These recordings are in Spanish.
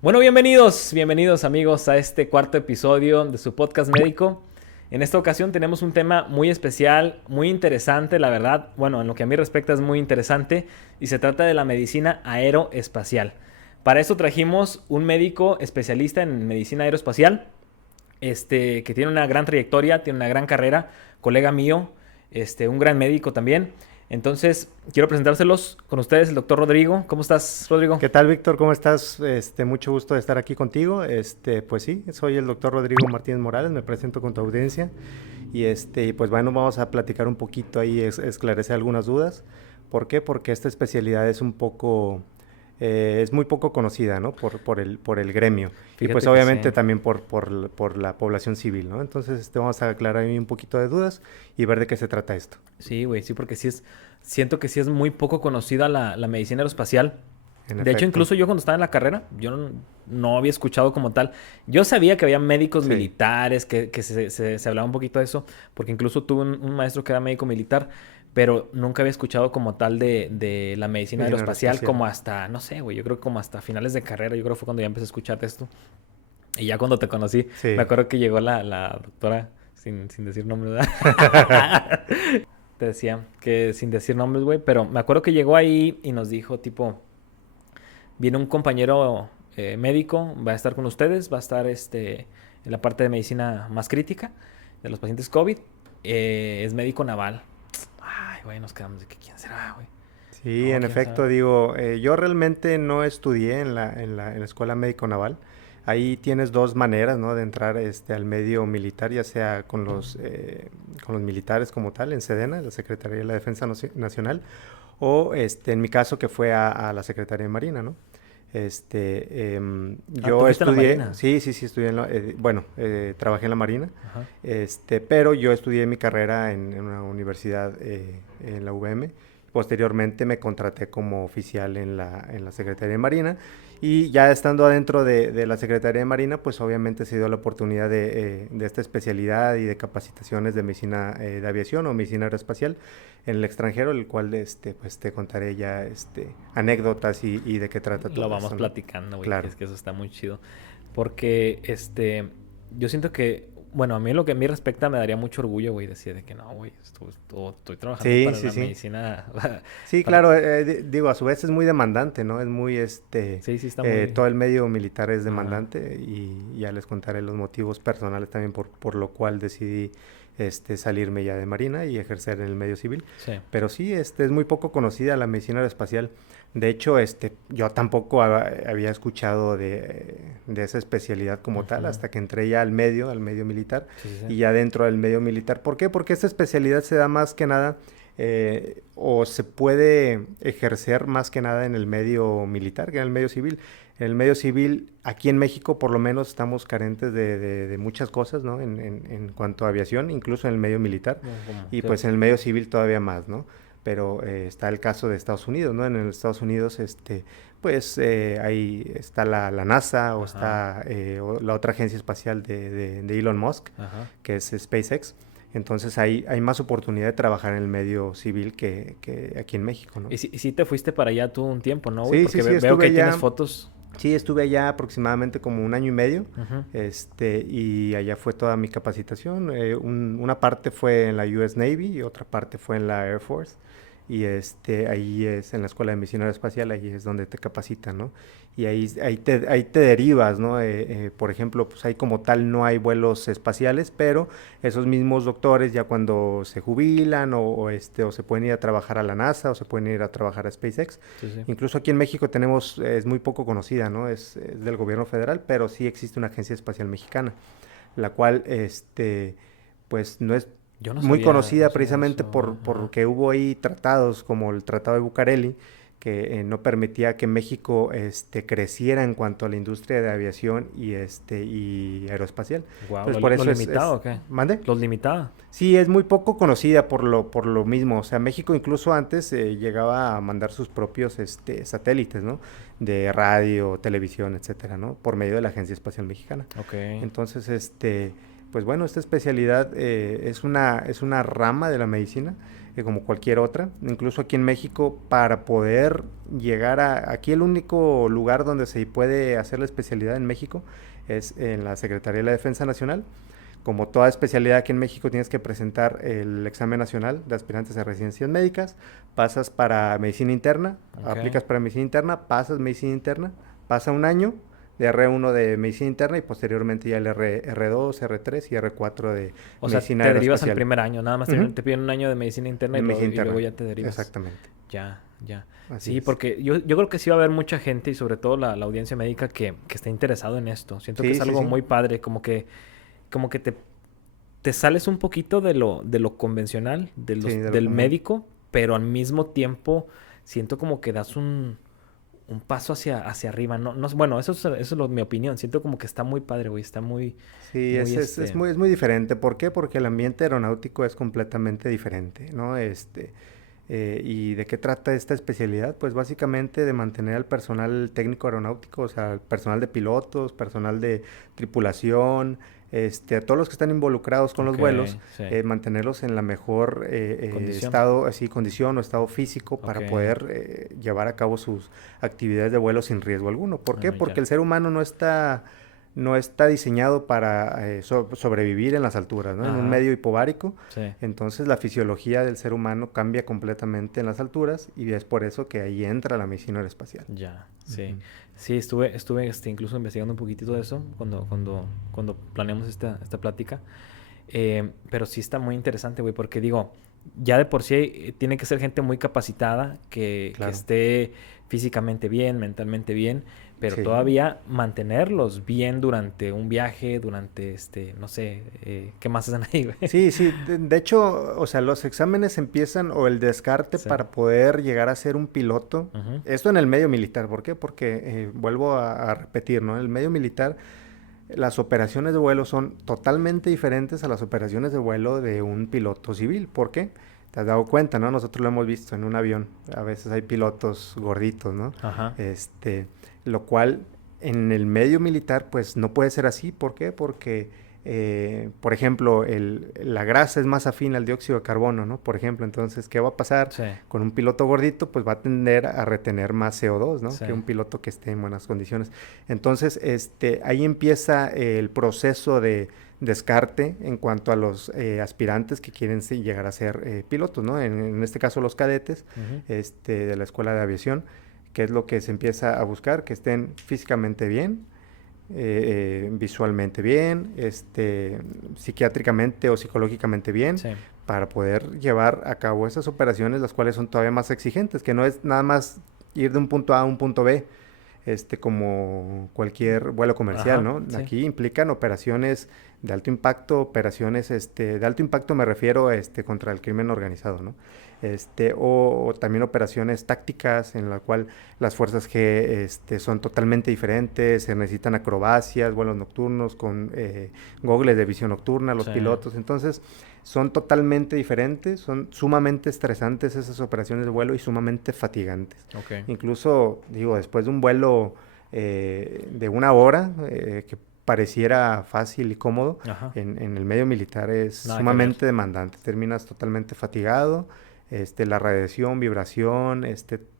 Bueno, bienvenidos amigos a este cuarto episodio de su podcast médico. En esta ocasión tenemos un tema muy especial, muy interesante, la verdad. Bueno, en lo que a mí respecta es muy interesante y se trata de la medicina aeroespacial. Para esto trajimos un médico especialista en medicina aeroespacial, que tiene una gran trayectoria, tiene una gran carrera, colega mío, un gran médico también. Entonces, quiero presentárselos con ustedes, el doctor Rodrigo. ¿Cómo estás, Rodrigo? ¿Qué tal, Víctor? ¿Cómo estás? Mucho gusto de estar aquí contigo. Pues sí, soy el doctor Rodrigo Martínez Morales, me presento con tu audiencia y pues bueno, vamos a platicar un poquito ahí, esclarecer algunas dudas. ¿Por qué? Porque esta especialidad es muy poco conocida, ¿no? Por el gremio y pues Fíjate que sí. obviamente también por la población civil, ¿no? Entonces, vamos a aclarar ahí un poquito de dudas y ver de qué se trata esto. Sí, güey, sí, porque siento que sí es muy poco conocida la medicina aeroespacial. En De hecho, efecto, incluso yo cuando estaba en la carrera, yo no había escuchado como tal. Yo sabía que había médicos sí, militares, que se hablaba un poquito de eso, porque incluso tuve un maestro que era médico militar, pero nunca había escuchado como tal de la medicina medicina aeroespacial aeroespacial. como hasta, no sé, güey, yo creo que como hasta finales de carrera, yo creo que fue cuando ya empecé a escuchar de esto. Y ya cuando te conocí, me Sí. acuerdo que llegó la doctora, sin decir nombres, ¿verdad? Te decía que sin decir nombres, güey, pero me acuerdo que llegó ahí y nos dijo, tipo, viene un compañero médico, va a estar con ustedes, va a estar en la parte de medicina más crítica de los pacientes COVID, es médico naval. Ay, güey, nos quedamos de que quién será, güey. Sí, No, en quién efecto, sabe. digo, yo realmente no estudié en la Escuela Médico Naval. Ahí tienes dos maneras, ¿no? De entrar al medio militar, ya sea con los militares como tal, en Sedena, la Secretaría de la Defensa Nacional, o en mi caso que fue a la Secretaría de Marina, ¿no? Ah, tú Yo fuiste a la estudié, marina. sí, sí, sí, estudié bueno, trabajé en la Marina, Ajá. pero yo estudié mi carrera en una universidad en la UVM. Posteriormente me contraté como oficial en la Secretaría de Marina y ya estando adentro de la Secretaría de Marina, pues obviamente se dio la oportunidad de esta especialidad y de capacitaciones de medicina de aviación o medicina aeroespacial en el extranjero, el cual pues te contaré ya anécdotas y de qué trata Lo todo vamos esto, ¿no? platicando, güey, que Claro. es que eso está muy chido. Porque, yo siento que, bueno, a mí lo que a mí respecta me daría mucho orgullo, güey, decir de que no, güey, estoy trabajando Sí, para sí, la sí. medicina, Sí, para... claro, digo, a su vez es muy demandante, ¿no? Es muy, Sí, sí, está muy... todo el medio militar es Ajá, demandante y ya les contaré los motivos personales también por lo cual decidí, salirme ya de Marina y ejercer en el medio civil. sí. Pero sí, es muy poco conocida la medicina aeroespacial. De hecho, yo tampoco había escuchado de esa especialidad como tal Ujú. hasta que entré ya al medio militar Sí, sí, sí. y ya dentro del medio militar. ¿Por qué? Porque esta especialidad se da más que nada o se puede ejercer más que nada en el medio militar que en el medio civil. En el medio civil, aquí en México por lo menos estamos carentes de muchas cosas, ¿no? En cuanto a aviación, incluso en el medio militar, Como y que... pues en el medio civil todavía más, ¿no? Pero está el caso de Estados Unidos, ¿no? En los Estados Unidos, pues ahí está la NASA o Ajá, está la otra agencia espacial de Elon Musk, ajá. que es SpaceX. Entonces hay más oportunidad de trabajar en el medio civil que aquí en México, ¿no? Y si te fuiste para allá tú un tiempo, ¿no, güey? Sí, sí, Porque sí, veo que estuve ahí tienes allá. fotos. Sí, estuve allá aproximadamente como un año y medio, Ujú. y allá fue toda mi capacitación. Una parte fue en la US Navy y otra parte fue en la Air Force. Y ahí es en la Escuela de Medicina Aeroespacial, ahí es donde te capacitan, ¿no? Y ahí te derivas, ¿no? Por ejemplo, pues ahí como tal no hay vuelos espaciales, pero esos mismos doctores ya cuando se jubilan o se pueden ir a trabajar a la NASA o se pueden ir a trabajar a SpaceX. Sí, sí. Incluso aquí en México tenemos, es muy poco conocida, ¿no? Es del gobierno federal, pero sí existe una agencia espacial mexicana, la cual, pues no es Yo muy no conocida sabía precisamente eso. Ajá. porque hubo ahí tratados como el Tratado de Bucareli, que no permitía que México creciera en cuanto a la industria de aviación y aeroespacial. Wow, Entonces, por ¿lo eso limitado o qué? ¿mande? ¿Los limitaba? Sí, es muy poco conocida por lo mismo. O sea, México incluso antes llegaba a mandar sus propios satélites, ¿no? De radio, televisión, etcétera, ¿no? Por medio de la Agencia Espacial Mexicana. Ok. Entonces, pues bueno, esta especialidad es una rama de la medicina. como cualquier otra. Incluso aquí en México, para poder llegar aquí el único lugar donde se puede hacer la especialidad en México es en la Secretaría de la Defensa Nacional. Como toda especialidad aquí en México, tienes que presentar el examen nacional de aspirantes a residencias médicas, pasas para medicina interna, aplicas para medicina interna, pasas medicina interna, pasa un año de R1 de medicina interna y posteriormente ya el R2, R3 y R4 de o sea, medicina te derivas aeroespacial. al primer año, nada más te piden un año de medicina interna, De medicina y luego interna. ya te derivas. Exactamente. Ya. Así Sí, es. porque yo creo que sí va a haber mucha gente y sobre todo la audiencia médica que está interesado en esto. Siento que Sí, es sí, algo sí. muy padre, como que te sales un poquito de lo convencional, Sí, de lo del común. médico, pero al mismo tiempo siento como que das un paso hacia arriba. Bueno, eso es mi opinión. Siento como que está muy padre, güey. Está Sí, muy es muy diferente. ¿Por qué? Porque el ambiente aeronáutico es completamente diferente, ¿no? ¿Y de qué trata esta especialidad? Pues básicamente de mantener al personal técnico aeronáutico, o sea, el personal de pilotos, personal de tripulación, a todos los que están involucrados con los Ok, vuelos, sí. Mantenerlos en la mejor Condición. condición o estado físico para Ok. poder llevar a cabo sus actividades de vuelo sin riesgo alguno. ¿Por qué? Ya. Porque el ser humano no está diseñado para sobrevivir en las alturas, ¿no? En un Ajá. medio hipovárico. Sí. Entonces la fisiología del ser humano cambia completamente en las alturas y es por eso que ahí entra la medicina aeroespacial. Ya, sí. Ujú. Sí, estuve incluso investigando un poquitito de eso cuando planeamos esta plática. Pero sí está muy interesante, güey, porque digo, ya de por sí tiene que ser gente muy capacitada, que Claro. esté físicamente bien, mentalmente bien, pero Sí. todavía mantenerlos bien durante un viaje, durante no sé, ¿qué más hacen ahí, güey? Sí, sí. De hecho, o sea, los exámenes empiezan o el descarte Sí. para poder llegar a ser un piloto. Ujú. Esto en el medio militar. ¿Por qué? Porque vuelvo a repetir, ¿no? En el medio militar las operaciones de vuelo son totalmente diferentes a las operaciones de vuelo de un piloto civil. ¿Por qué? Te has dado cuenta, ¿no? Nosotros lo hemos visto en un avión. A veces hay pilotos gorditos, ¿no? Ajá. Lo cual en el medio militar pues no puede ser así. ¿Por qué? Porque, por ejemplo, la grasa es más afín al dióxido de carbono, ¿no? Por ejemplo, entonces, ¿qué va a pasar? Sí. Con un piloto gordito, pues va a tender a retener más CO2, ¿no? Sí. Que un piloto que esté en buenas condiciones. Entonces, ahí empieza el proceso de descarte en cuanto a los aspirantes que quieren llegar a ser pilotos, ¿no? En este caso, los cadetes Ujú. de la Escuela de Aviación, que es lo que se empieza a buscar, que estén físicamente bien, visualmente bien, psiquiátricamente o psicológicamente bien, Sí. para poder llevar a cabo esas operaciones, las cuales son todavía más exigentes, que no es nada más ir de un punto A a un punto B, como cualquier vuelo comercial, Ajá, ¿no? sí. Aquí implican operaciones de alto impacto, operaciones, de alto impacto me refiero, contra el crimen organizado, ¿no? O también operaciones tácticas en la cual las fuerzas G, son totalmente diferentes, se necesitan acrobacias, vuelos nocturnos con gogles de visión nocturna, los Sí. pilotos, entonces son totalmente diferentes, son sumamente estresantes esas operaciones de vuelo y sumamente fatigantes. Ok. Incluso, digo, después de un vuelo de una hora, que pareciera fácil y cómodo, Ajá. en el medio militar es Nada que sumamente ver. demandante. Terminas totalmente fatigado, la radiación, vibración,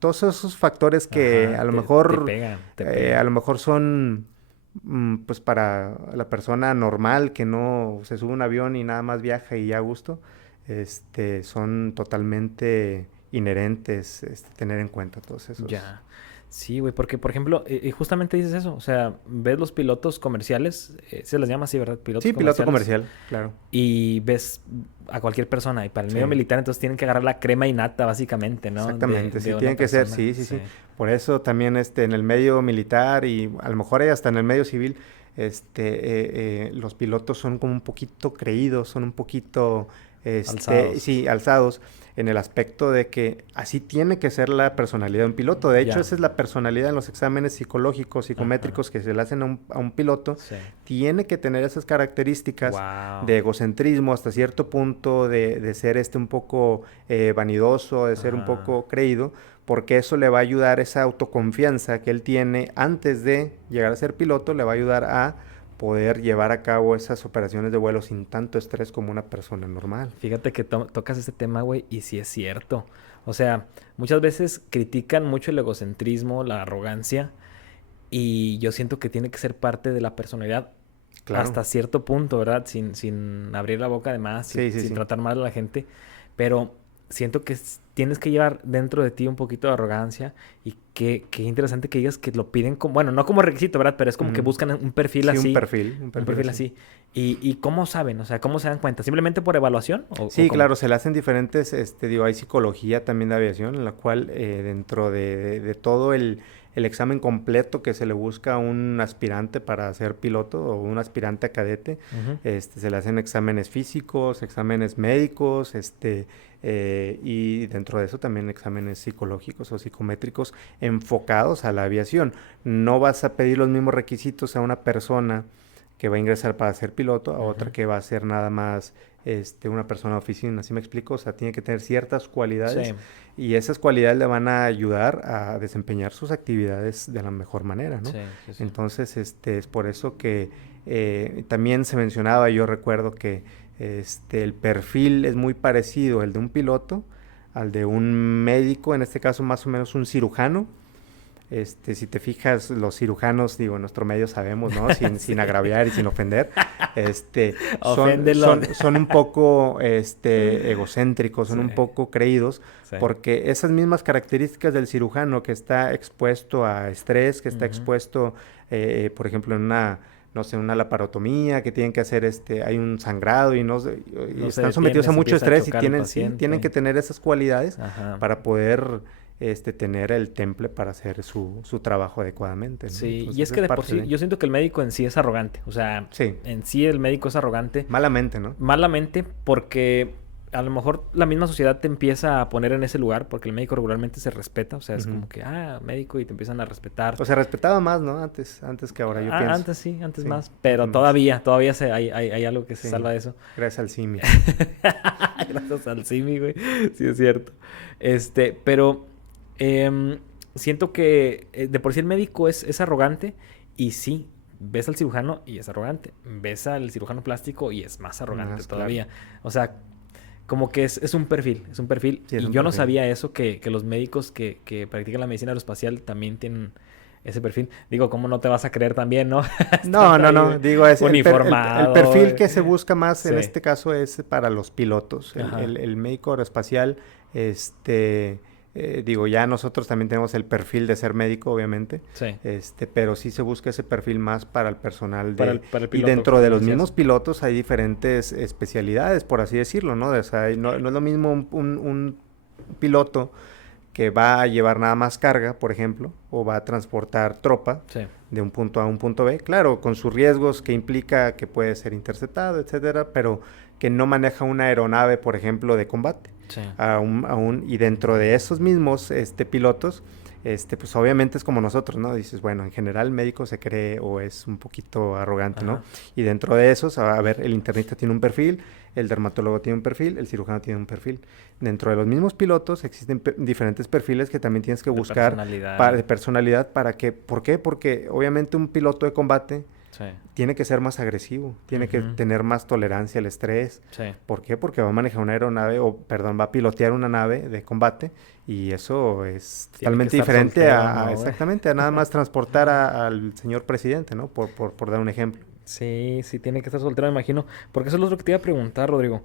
todos esos factores que Ajá, a lo te mejor, pegan, te a pegan. lo mejor son, pues para la persona normal que no se sube a un avión y nada más viaja y ya a gusto, son totalmente inherentes, tener en cuenta todos esos. Ya. Sí, güey, porque por ejemplo, y justamente dices eso, o sea, ves los pilotos comerciales, se les llama así, ¿verdad? Pilotos Sí, piloto comerciales, comercial, claro. y ves a cualquier persona, y para el medio Sí. militar entonces tienen que agarrar la crema innata, básicamente, ¿no? Exactamente, De sí, una tiene que ser, persona. sí, sí, Sí. sí. Por eso también en el medio militar y a lo mejor hay hasta en el medio civil, los pilotos son como un poquito creídos, son un poquito, Alzados. sí, alzados en el aspecto de que así tiene que ser la personalidad de un piloto. De hecho, Ya. esa es la personalidad en los exámenes psicológicos, psicométricos que se le hacen a un piloto. Sí. Tiene que tener esas características Wow. de egocentrismo hasta cierto punto, de ser un poco vanidoso, de ser un Ajá. poco creído, porque eso le va a ayudar, esa autoconfianza que él tiene antes de llegar a ser piloto, le va a ayudar a poder llevar a cabo esas operaciones de vuelo sin tanto estrés como una persona normal. Fíjate que tocas este tema, güey, y sí es cierto. O sea, muchas veces critican mucho el egocentrismo, la arrogancia, y yo siento que tiene que ser parte de la personalidad Claro. hasta cierto punto, ¿verdad? Sin abrir la boca de más, sin tratar mal a la gente. Pero siento que tienes que llevar dentro de ti un poquito de arrogancia y qué interesante que digas que lo piden como, bueno, no como requisito, ¿verdad? Pero es como que buscan un perfil así. Un perfil así. ¿Y cómo saben? O sea, ¿cómo se dan cuenta? ¿Simplemente por evaluación? Sí, claro, se le hacen diferentes, hay psicología también de aviación, en la cual dentro de todo el examen completo que se le busca a un aspirante para ser piloto o un aspirante a cadete, se le hacen exámenes físicos, exámenes médicos, y dentro de eso también exámenes psicológicos o psicométricos enfocados a la aviación. No vas a pedir los mismos requisitos a una persona que va a ingresar para ser piloto, a otra que va a ser nada más una persona de oficina, ¿sí me explico? O sea, tiene que tener ciertas cualidades y esas cualidades le van a ayudar a desempeñar sus actividades de la mejor manera, ¿no? Sí. Entonces, es por eso que también se mencionaba, yo recuerdo que el perfil es muy parecido, el de un piloto, al de un médico, en este caso más o menos un cirujano. Si te fijas, los cirujanos, digo, en nuestro medio sabemos, ¿no? Sin agraviar y sin ofender, son un poco egocéntricos, son un poco creídos, porque esas mismas características del cirujano que está expuesto a estrés, que está expuesto, por ejemplo, en una laparotomía, que tienen que hacer, hay un sangrado y están sometidos a mucho estrés y tienen que tener esas cualidades para poder tener el temple para hacer su trabajo adecuadamente, ¿no? Sí, entonces, y es que de por sí, yo siento que el médico en sí es arrogante, o sea, en sí el médico es arrogante. Malamente, ¿no? Malamente porque a lo mejor la misma sociedad te empieza a poner en ese lugar porque el médico regularmente se respeta, o sea, es como que, médico y te empiezan a respetar. O sea, respetaba más, ¿no? Antes que ahora, yo pienso. Antes más, pero todavía hay algo que se salva de eso. Gracias al Simi. Gracias al Simi, güey. Sí, es cierto. Pero siento que de por sí el médico es arrogante y sí, ves al cirujano y es arrogante. Ves al cirujano plástico y es más arrogante todavía. Claro. O sea, como que es un perfil, Sí, y yo no sabía eso, que los médicos que practican la medicina aeroespacial también tienen ese perfil. Digo, ¿cómo no te vas a creer también, no? No. Digo, es uniformado. El perfil que se busca más en este caso es para los pilotos. El médico aeroespacial, digo, ya nosotros también tenemos el perfil de ser médico, obviamente. Sí. Pero sí se busca ese perfil más para el personal para el piloto, y dentro de los mismos pilotos hay diferentes especialidades, por así decirlo, ¿no? O sea, no es lo mismo un piloto que va a llevar nada más carga, por ejemplo, o va a transportar tropa de un punto A a un punto B, claro, con sus riesgos que implica que puede ser interceptado, etcétera, pero que no maneja una aeronave, por ejemplo, de combate. Sí. Y dentro de esos mismos pilotos, pues obviamente es como nosotros, ¿no? Dices, bueno, en general el médico se cree o es un poquito arrogante, ¿no? Y dentro de esos, a ver, el internista tiene un perfil, el dermatólogo tiene un perfil, el cirujano tiene un perfil. Dentro de los mismos pilotos existen diferentes perfiles que también tienes que buscar de personalidad para que, ¿por qué? Porque obviamente un piloto de combate tiene que ser más agresivo, tiene que tener más tolerancia al estrés. ¿Por qué? Porque va a manejar una aeronave, va a pilotear una nave de combate y eso es totalmente diferente exactamente, a nada más transportar al señor presidente, ¿no? Por dar un ejemplo. Sí, tiene que estar soltero, me imagino. Porque eso es lo que te iba a preguntar, Rodrigo.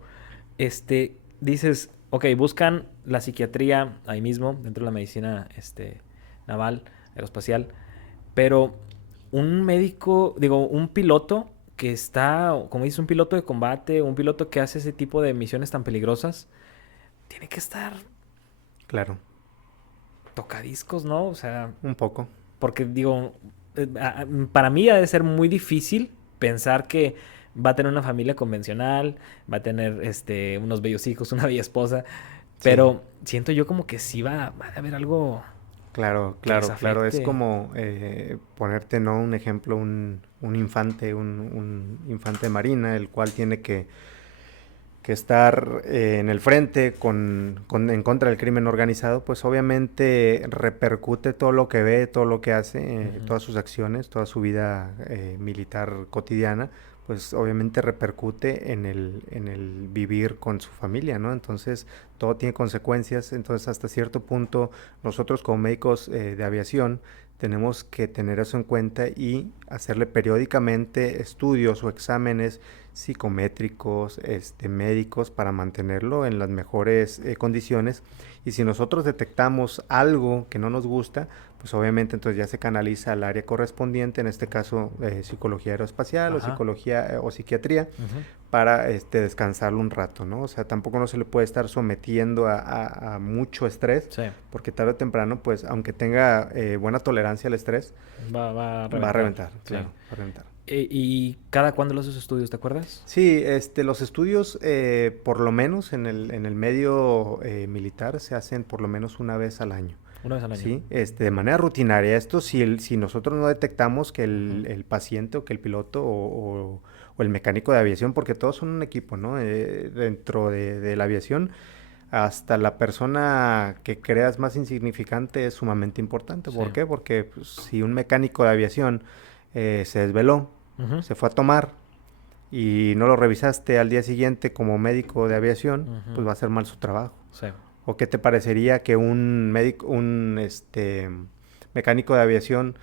Dices, ok, buscan la psiquiatría ahí mismo, dentro de la medicina naval, aeroespacial, pero un médico, un piloto que está, como dices, un piloto de combate, un piloto que hace ese tipo de misiones tan peligrosas, tiene que estar... Claro. Tocadiscos, ¿no? O sea... Un poco. Porque, para mí ha de ser muy difícil pensar que va a tener una familia convencional, va a tener unos bellos hijos, una bella esposa, pero siento yo como que sí va a haber algo... Claro. Es como ponerte, ¿no? Un ejemplo, un infante, un infante de marina, el cual tiene que que estar en el frente en contra del crimen organizado, pues obviamente repercute todo lo que ve, todo lo que hace, todas sus acciones, toda su vida militar cotidiana, pues obviamente repercute en el vivir con su familia, ¿no? Entonces todo tiene consecuencias. Entonces hasta cierto punto nosotros como médicos de aviación tenemos que tener eso en cuenta y hacerle periódicamente estudios o exámenes psicométricos, médicos, para mantenerlo en las mejores condiciones. Y si nosotros detectamos algo que no nos gusta, pues obviamente entonces ya se canaliza al área correspondiente, en este caso psicología aeroespacial, Ajá, o psicología o psiquiatría, para descansarlo un rato, ¿no? O sea, tampoco no se le puede estar sometiendo a mucho estrés, sí. porque tarde o temprano, pues aunque tenga buena tolerancia al estrés, Va a va a reventar, claro. sí, va a reventar. ¿Y cada cuándo los estudios, te acuerdas? Sí, los estudios, por lo menos en el medio militar, se hacen por lo menos una vez al año. Una vez al año. Sí, de manera rutinaria. Esto si nosotros no detectamos que el paciente o que el piloto o el mecánico de aviación, porque todos son un equipo, ¿no? Dentro de la aviación, hasta la persona que creas más insignificante es sumamente importante. Sí. ¿Por qué? Porque pues, si un mecánico de aviación se desveló, se fue a tomar y no lo revisaste al día siguiente como médico de aviación, pues va a hacer mal su trabajo. Sí. ¿O qué te parecería que un mecánico de aviación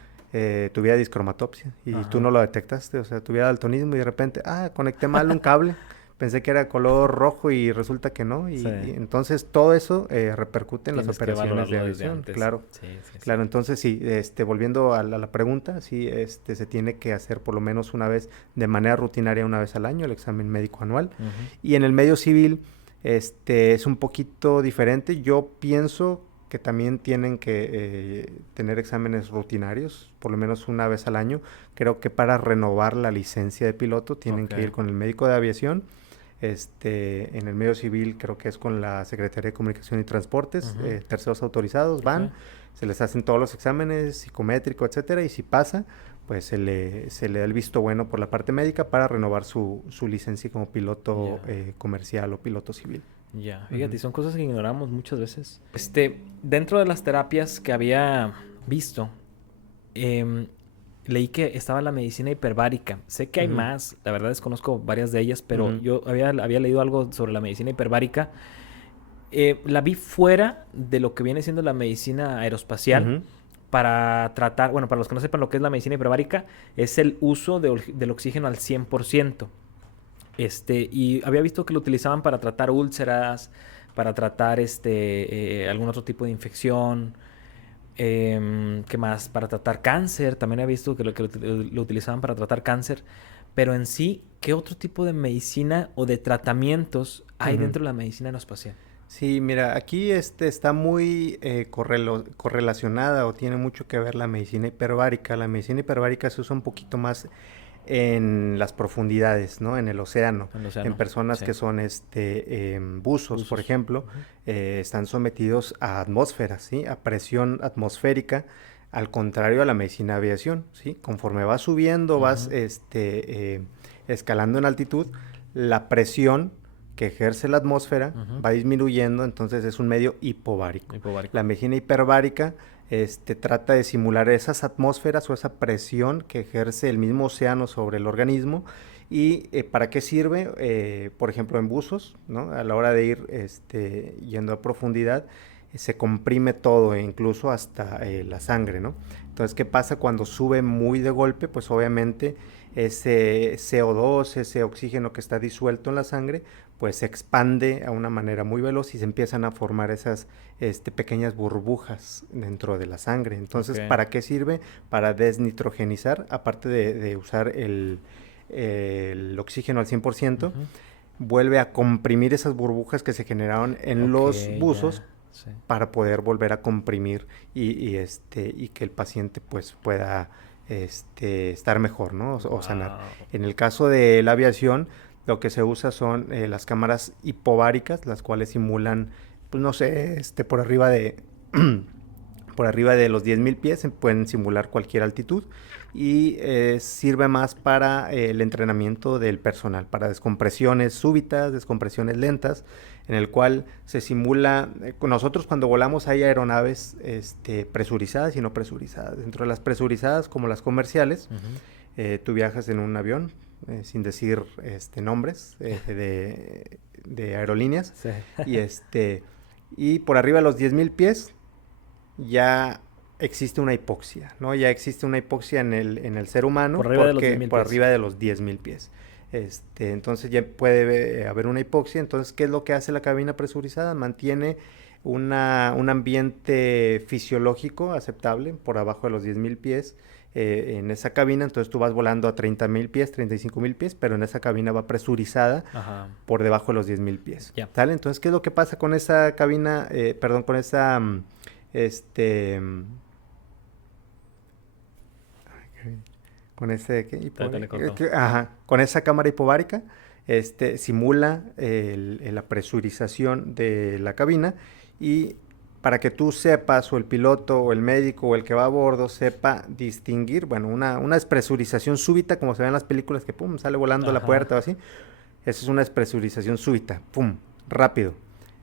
tuviera discromatopsia y tú no lo detectaste? O sea, tuviera daltonismo y de repente, conecté mal un cable, pensé que era color rojo y resulta que no. Y entonces todo eso repercute en las operaciones de aviación. Claro, claro. Entonces sí, volviendo a la pregunta, sí, se tiene que hacer por lo menos una vez, de manera rutinaria, una vez al año, el examen médico anual. Y en el medio civil, es un poquito diferente. Yo pienso que también tienen que tener exámenes rutinarios, por lo menos una vez al año. Creo que para renovar la licencia de piloto tienen que ir con el médico de aviación. En el medio civil creo que es con la Secretaría de Comunicación y Transportes, terceros autorizados, van, se les hacen todos los exámenes, psicométrico, etcétera, y si pasa, pues se le da el visto bueno por la parte médica para renovar su licencia como piloto comercial o piloto civil. Ya, fíjate, son cosas que ignoramos muchas veces. Dentro de las terapias que había visto, leí que estaba la medicina hiperbárica. Sé que hay más, la verdad desconozco varias de ellas, pero yo había leído algo sobre la medicina hiperbárica. La vi fuera de lo que viene siendo la medicina aeroespacial para tratar, bueno, para los que no sepan lo que es la medicina hiperbárica, es el uso del oxígeno al 100%. Y había visto que lo utilizaban para tratar úlceras, para tratar algún otro tipo de infección. ¿Qué más? Para tratar cáncer. También he visto que lo utilizaban para tratar cáncer. Pero en sí, ¿qué otro tipo de medicina o de tratamientos hay dentro de la medicina aeroespacial? Sí, mira, aquí está muy correlacionada o tiene mucho que ver la medicina hiperbárica. La medicina hiperbárica se usa un poquito más en las profundidades, ¿no? En el océano. En personas que son buzos, por ejemplo, están sometidos a atmósferas, ¿sí? A presión atmosférica, al contrario a la medicina aviación, ¿sí? Conforme vas subiendo, vas escalando en altitud, la presión que ejerce la atmósfera va disminuyendo, entonces es un medio hipobárico. La medicina hiperbárica trata de simular esas atmósferas o esa presión que ejerce el mismo océano sobre el organismo. ¿Y para qué sirve? Por ejemplo, en buzos, ¿no? A la hora de ir yendo a profundidad, se comprime todo, incluso hasta la sangre, ¿no? Entonces, ¿qué pasa cuando sube muy de golpe? Pues obviamente ese CO2, ese oxígeno que está disuelto en la sangre, pues se expande a una manera muy veloz y se empiezan a formar esas pequeñas burbujas dentro de la sangre. Entonces, ¿para qué sirve? Para desnitrogenizar, aparte de usar el oxígeno al 100%, vuelve a comprimir esas burbujas que se generaron en los buzos para poder volver a comprimir y que el paciente pues pueda estar mejor, ¿no? O sanar. En el caso de la aviación, lo que se usa son las cámaras hipobáricas, las cuales simulan, pues no sé, por arriba de Por arriba de los 10,000 pies se pueden simular cualquier altitud y sirve más para el entrenamiento del personal, para descompresiones súbitas, descompresiones lentas, en el cual se simula, nosotros cuando volamos hay aeronaves presurizadas y no presurizadas. Dentro de las presurizadas, como las comerciales, tú viajas en un avión, sin decir nombres de aerolíneas, Sí. y por arriba de los 10,000 pies ya existe una hipoxia, ¿no? Ya existe una hipoxia en el ser humano Por arriba de los 10,000 por pies. arriba de los 10,000 pies. Entonces ya puede haber una hipoxia. Entonces, ¿qué es lo que hace la cabina presurizada? Mantiene un ambiente fisiológico aceptable por abajo de los 10,000 pies en esa cabina. Entonces tú vas volando a 30,000 pies, 35,000 pies, pero en esa cabina va presurizada por debajo de los 10,000 pies. Yeah. ¿Sale? Entonces, ¿qué es lo que pasa con esa cabina? Con esa... con ese con esa cámara hipobárica simula la presurización de la cabina, y para que tú sepas, o el piloto o el médico o el que va a bordo sepa distinguir, bueno, una despresurización súbita, como se ve en las películas, que pum, sale volando la puerta o así. Esa es una despresurización súbita, pum, rápido.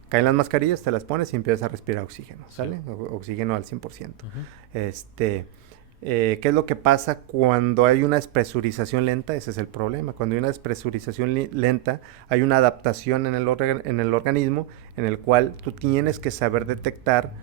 Caen las mascarillas, te las pones y empiezas a respirar oxígeno, ¿sale? Sí. Oxígeno al 100%. ¿Qué es lo que pasa cuando hay una despresurización lenta? Ese es el problema. Cuando hay una despresurización lenta, hay una adaptación en el organismo, en el cual tú tienes que saber detectar,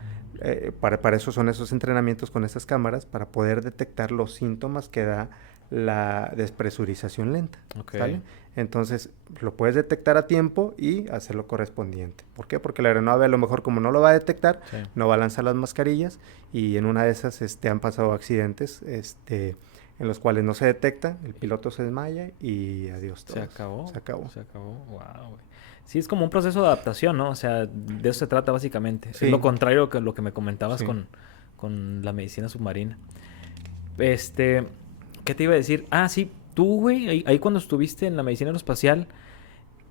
para eso son esos entrenamientos con esas cámaras, para poder detectar los síntomas que da la despresurización lenta. ¿Sale? Entonces, lo puedes detectar a tiempo y hacer lo correspondiente. ¿Por qué? Porque la aeronave a lo mejor, como no lo va a detectar, no va a lanzar las mascarillas, y en una de esas han pasado accidentes en los cuales no se detecta, el piloto se desmaya y adiós todos. Se acabó. Wow. Sí, es como un proceso de adaptación, ¿no? O sea, de eso se trata básicamente. Sí. Es lo contrario que lo que me comentabas Sí. con la medicina submarina. ¿Qué te iba a decir? Ah, sí. Tú, güey, ahí cuando estuviste en la medicina aeroespacial,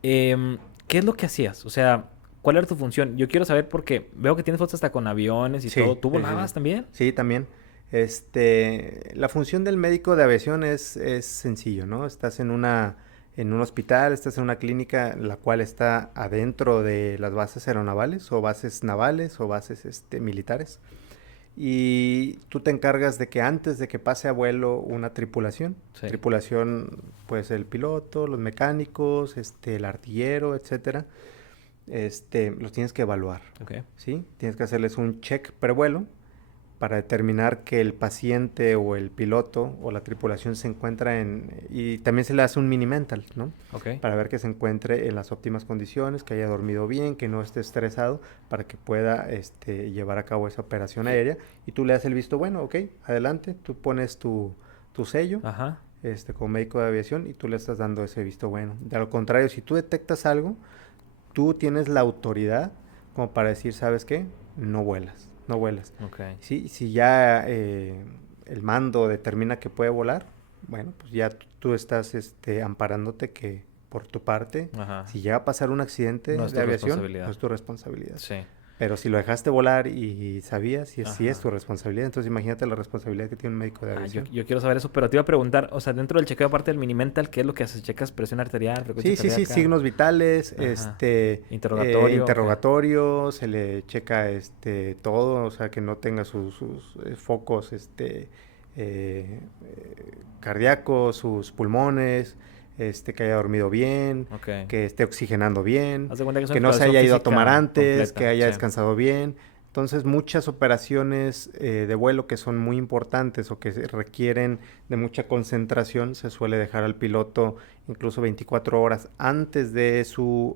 ¿qué es lo que hacías? O sea, ¿cuál era tu función? Yo quiero saber porque veo que tienes fotos hasta con aviones y todo. ¿Tú volabas también? Sí, también. La función del médico de aviación es sencillo, ¿no? Estás en un hospital, estás en una clínica, la cual está adentro de las bases aeronavales, o bases navales, o bases militares. Y tú te encargas de que antes de que pase a vuelo una tripulación, pues el piloto, los mecánicos, el artillero, etcétera, los tienes que evaluar. ¿Sí? Tienes que hacerles un check prevuelo para determinar que el paciente o el piloto o la tripulación se encuentra y también se le hace un mini mental, ¿no? Para ver que se encuentre en las óptimas condiciones, que haya dormido bien, que no esté estresado, para que pueda llevar a cabo esa operación aérea. Y tú le das el visto bueno, ok, adelante, tú pones tu sello como médico de aviación, y tú le estás dando ese visto bueno. De lo contrario, si tú detectas algo, tú tienes la autoridad como para decir, ¿sabes qué? No vuelas. ¿Sí? Si ya el mando determina que puede volar, bueno, pues ya tú estás amparándote que por tu parte, si llega a pasar un accidente de aviación, no es tu responsabilidad. Sí. Pero si lo dejaste volar y sabías, sí es tu responsabilidad. Entonces imagínate la responsabilidad que tiene un médico de aviación. Yo quiero saber eso, pero te iba a preguntar, o sea, dentro del chequeo, aparte del mini mental, ¿qué es lo que haces? ¿Checas presión arterial, frecuencia cardíaca? Sí, signos vitales, interrogatorio, se le checa todo, o sea, que no tenga sus focos cardíacos, sus pulmones, que haya dormido bien, que esté oxigenando bien, que no se haya ido a tomar antes, completa, que haya descansado bien. Entonces, muchas operaciones de vuelo que son muy importantes o que requieren de mucha concentración, se suele dejar al piloto incluso 24 horas antes de su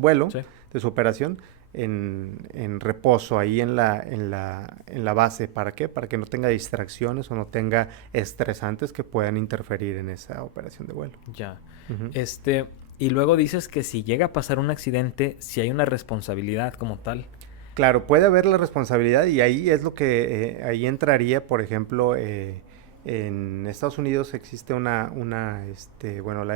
vuelo, de su operación, en reposo ahí en la base. ¿Para qué? Para que no tenga distracciones o no tenga estresantes que puedan interferir en esa operación de vuelo. Ya. Y luego dices que si llega a pasar un accidente, si hay una responsabilidad como tal. Claro, puede haber la responsabilidad, y ahí es lo que ahí entraría, por ejemplo, en Estados Unidos existe la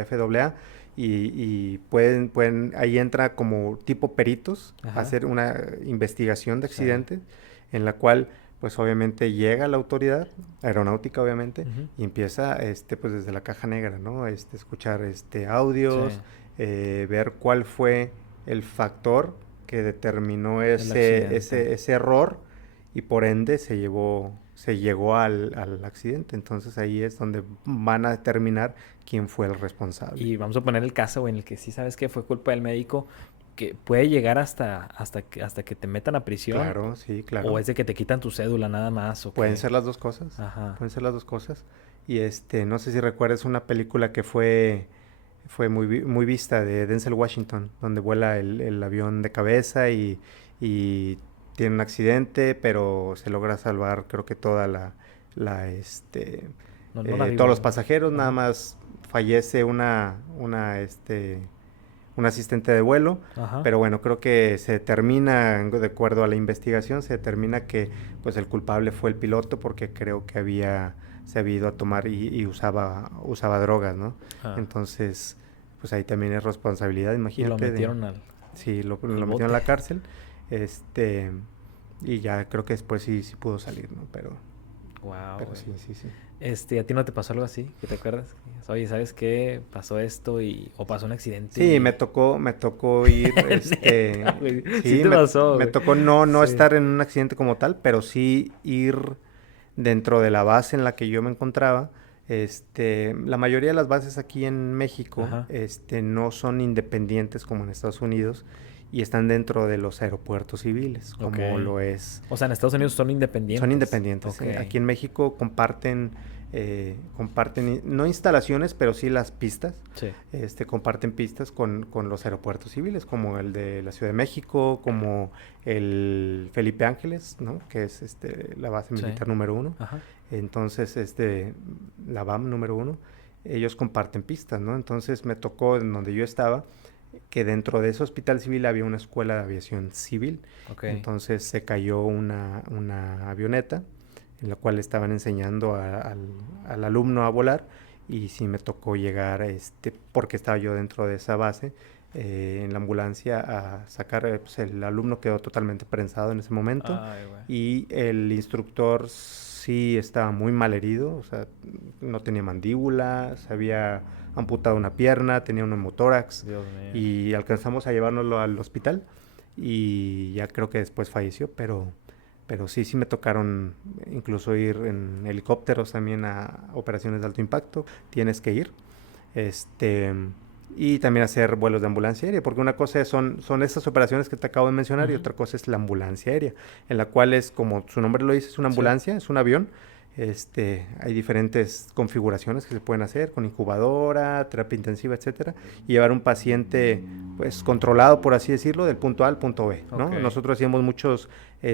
FAA, y pueden ahí entra como tipo peritos a hacer una investigación de accidentes. en la cual pues obviamente llega la autoridad aeronáutica obviamente Ujú. y empieza pues desde la caja negra, ¿no? Escuchar Sí, audios, ver cuál fue el factor que determinó el accidente. ese error y por ende se llegó al accidente. Entonces ahí es donde van a determinar quién fue el responsable. Y vamos a poner el caso, güey, en el que sí sabes que fue culpa del médico, que puede llegar hasta que te metan a prisión, Claro, sí, o claro. es de que te quitan tu cédula nada más, o Pueden que... ser las dos cosas. Ajá. Pueden ser las dos cosas. Y no sé si recuerdas una película que fue muy vista de Denzel Washington, donde vuela el avión de cabeza y tiene un accidente, pero se logra salvar, creo que toda la No, no la vi, todos güey. los pasajeros, nada Ajá. más fallece un asistente de vuelo, Ajá. pero bueno, creo que se determina, de acuerdo a la investigación, se determina que pues el culpable fue el piloto porque creo que se había ido a tomar y usaba drogas, ¿no? Ah. Entonces, pues ahí también es responsabilidad, Y lo imagínate, metieron sí, al lo metieron a bote. la cárcel, este, y ya creo que después sí pudo salir, ¿no? Wow, Pero güey. sí. ¿A ti no te pasó algo así? ¿Que te acuerdas? Oye, ¿sabes qué? Pasó esto y... O pasó un accidente Sí, y... me tocó ir, Neta, güey. Sí sí, te pasó, me güey. tocó no Sí. estar en un accidente como tal, pero sí ir dentro de la base en la que yo me encontraba. La mayoría de las bases aquí en México, Ajá. no son independientes como en Estados Unidos y están dentro de los aeropuertos civiles, Ok. como lo es. O sea, en Estados Unidos son Son independientes. independientes. Ok. Aquí en México comparten, no instalaciones, pero sí las pistas. Sí. Comparten pistas con los aeropuertos civiles, como el de la Ciudad de México, como el Felipe Ángeles, ¿no? Que es la base Sí. militar número 1. Ajá. Entonces, la BAM número 1, ellos comparten pistas, ¿no? Entonces me tocó en donde yo estaba que dentro de ese hospital civil había una escuela de aviación civil. Ok. Entonces se cayó una avioneta en la cual estaban enseñando al alumno a volar y sí me tocó llegar, porque estaba yo dentro de esa base, en la ambulancia a sacar, pues el alumno quedó totalmente prensado en ese momento Ay, güey. y el instructor sí estaba muy mal herido, o sea, no tenía mandíbula, se había amputado una pierna, tenía un hemotórax Dios mío. y alcanzamos a llevárnoslo al hospital y ya creo que después falleció, pero sí me tocaron incluso ir en helicópteros también a operaciones de alto impacto, tienes que ir, y también hacer vuelos de ambulancia aérea, porque una cosa son estas operaciones que te acabo de mencionar y Ujú. otra cosa es la ambulancia aérea, en la cual es, como su nombre lo dice, es una Sí. ambulancia, es un avión. Hay diferentes configuraciones que se pueden hacer con incubadora, terapia intensiva, etcétera, y llevar un paciente pues controlado, por así decirlo, del punto A al punto B, ¿no? Ok. Nosotros hacíamos muchos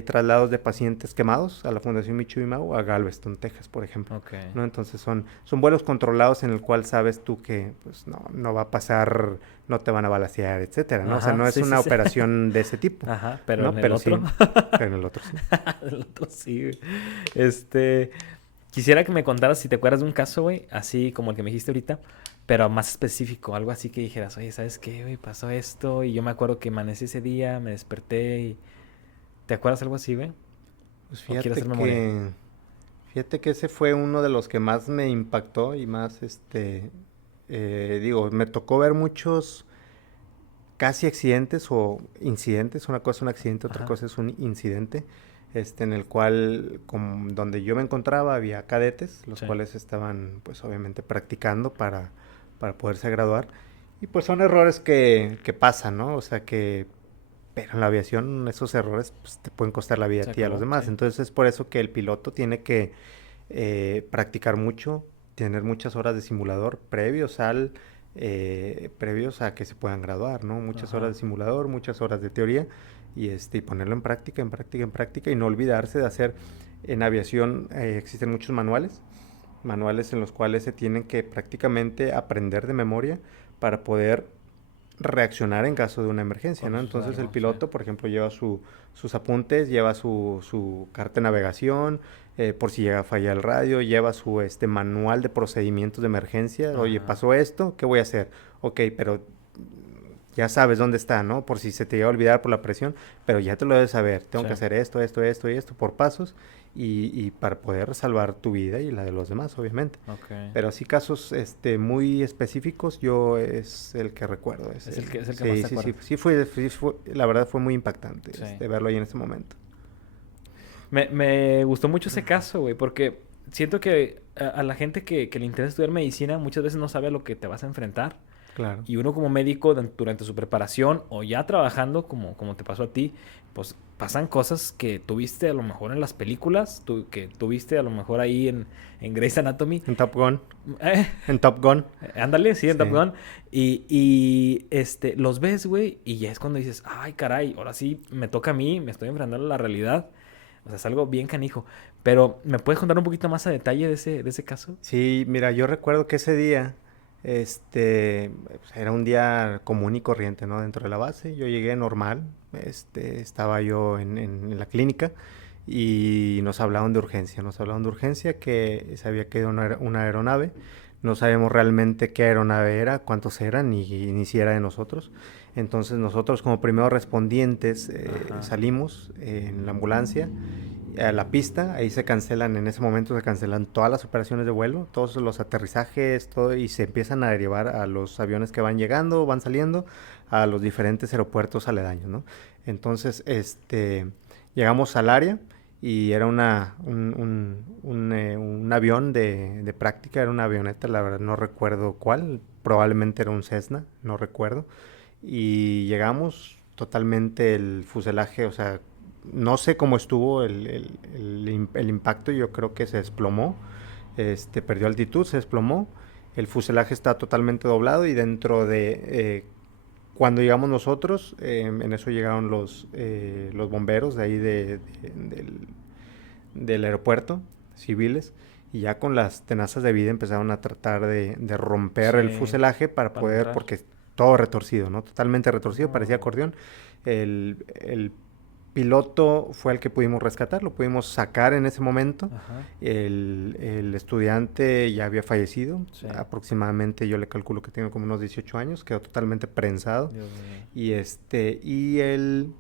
traslados de pacientes quemados a la Fundación Michu y Mau, a Galveston, Texas, por ejemplo, Ok. ¿no? Entonces son vuelos controlados en el cual sabes tú que pues no va a pasar, no te van a balacear, etcétera, ¿no? O sea, Ajá. no es Sí, sí, una sí. operación de ese tipo, Ajá. Pero ¿no? en el Pero otro. sí, pero en el otro sí. El otro sí, güey. Este... Quisiera que me contaras si te acuerdas de un caso, güey, así como el que me dijiste ahorita, pero más específico, algo así que dijeras, oye, ¿sabes qué, güey? Pasó esto y yo me acuerdo que amanecí ese día, me desperté y... ¿Te acuerdas algo así, güey? Pues ¿O quieres hacer memoria? fíjate que ese fue uno de los que más me impactó y más, digo, me tocó ver muchos casi accidentes o incidentes. Una cosa es un accidente, otra Ajá. cosa es un incidente, en el cual, donde yo me encontraba, había cadetes, los Sí. cuales estaban, pues, obviamente practicando para poderse graduar. Y pues son errores que pasan, ¿no? O sea que, pero en la aviación esos errores pues, te pueden costar la vida a Se ti y a los acabó, demás. sí. Entonces es por eso que el piloto tiene que practicar mucho, tener muchas horas de simulador previos a que se puedan graduar, ¿no? Muchas horas Ajá. de simulador, muchas horas de teoría y ponerlo en práctica, en práctica, en práctica y no olvidarse de hacer. En aviación existen muchos manuales en los cuales se tienen que prácticamente aprender de memoria para poder reaccionar en caso de una emergencia, ¿no? Cuando suceda Entonces el algo, sí. piloto, por ejemplo, lleva sus apuntes, lleva su carta de navegación, por si llega a fallar el radio, lleva su manual de procedimientos de emergencia. Oye, Ajá. pasó esto, ¿qué voy a hacer? Ok, pero ya sabes dónde está, ¿no? Por si se te llega a olvidar por la presión, pero ya te lo debes saber. Tengo Sí. que hacer esto, esto, esto y esto por pasos y para poder salvar tu vida y la de los demás, obviamente. Ok. Pero así casos muy específicos, yo es el que recuerdo. Es el que más te sí, sí, acuerdas. la verdad fue muy impactante Sí. verlo ahí en ese momento. Me gustó mucho ese caso, güey, porque siento que a la gente que le interesa estudiar medicina muchas veces no sabe a lo que te vas a enfrentar. Claro. Y uno como médico durante su preparación o ya trabajando como te pasó a ti, pues pasan cosas que tuviste a lo mejor en las películas, que tuviste a lo mejor ahí en Grey's Anatomy. En Top Gun. Eh, En Top Gun. Ándale, sí, en Top Sí. Gun. Y los ves, güey, y ya es cuando dices, ay, caray, ahora sí me toca a mí, me estoy enfrentando a la realidad. O sea, es algo bien canijo. Pero, ¿me puedes contar un poquito más a detalle de ese caso? Sí, mira, yo recuerdo que ese día, pues, era un día común y corriente, ¿no? Dentro de la base, yo llegué normal, estaba yo en la clínica y nos hablaban de urgencia que se había caído una aeronave, no sabemos realmente qué aeronave era, cuántos eran, ni si era de nosotros. Entonces nosotros como primeros respondientes Ajá. salimos en la ambulancia a la pista, ahí en ese momento se cancelan todas las operaciones de vuelo, todos los aterrizajes, todo, y se empiezan a derivar a los aviones que van llegando, van saliendo, a los diferentes aeropuertos aledaños, ¿no? Entonces, llegamos al área y era un avión de práctica, era una avioneta, la verdad no recuerdo cuál, probablemente era un Cessna, no recuerdo, y llegamos totalmente el fuselaje, o sea, no sé cómo estuvo el impacto, yo creo que se desplomó, perdió altitud, se desplomó, el fuselaje está totalmente doblado y cuando llegamos nosotros, en eso llegaron los bomberos de ahí del aeropuerto, civiles, y ya con las tenazas de vida empezaron a tratar de romper el Sí, fuselaje para para poder, entrar. porque todo retorcido, ¿no? Totalmente retorcido, parecía No. acordeón. El piloto fue el que pudimos rescatar, lo pudimos sacar en ese momento. Ajá. El estudiante ya había fallecido, Sí. aproximadamente yo le calculo que tiene como unos 18 años, quedó totalmente prensado. Dios mío. Y el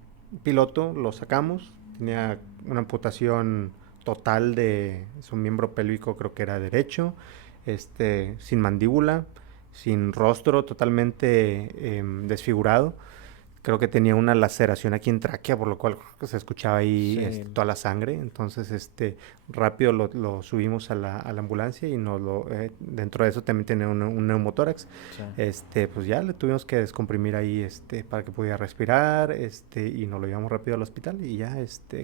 piloto lo sacamos, tenía una amputación total de su miembro pélvico, creo que era derecho, sin mandíbula, sin rostro, totalmente desfigurado. Creo que tenía una laceración aquí en tráquea, por lo cual se escuchaba ahí Sí. toda la sangre. Entonces, rápido lo subimos a la ambulancia y dentro de eso también tenía un neumotórax. Sí. Pues ya le tuvimos que descomprimir ahí, para que pudiera respirar, y nos lo llevamos rápido al hospital y ya,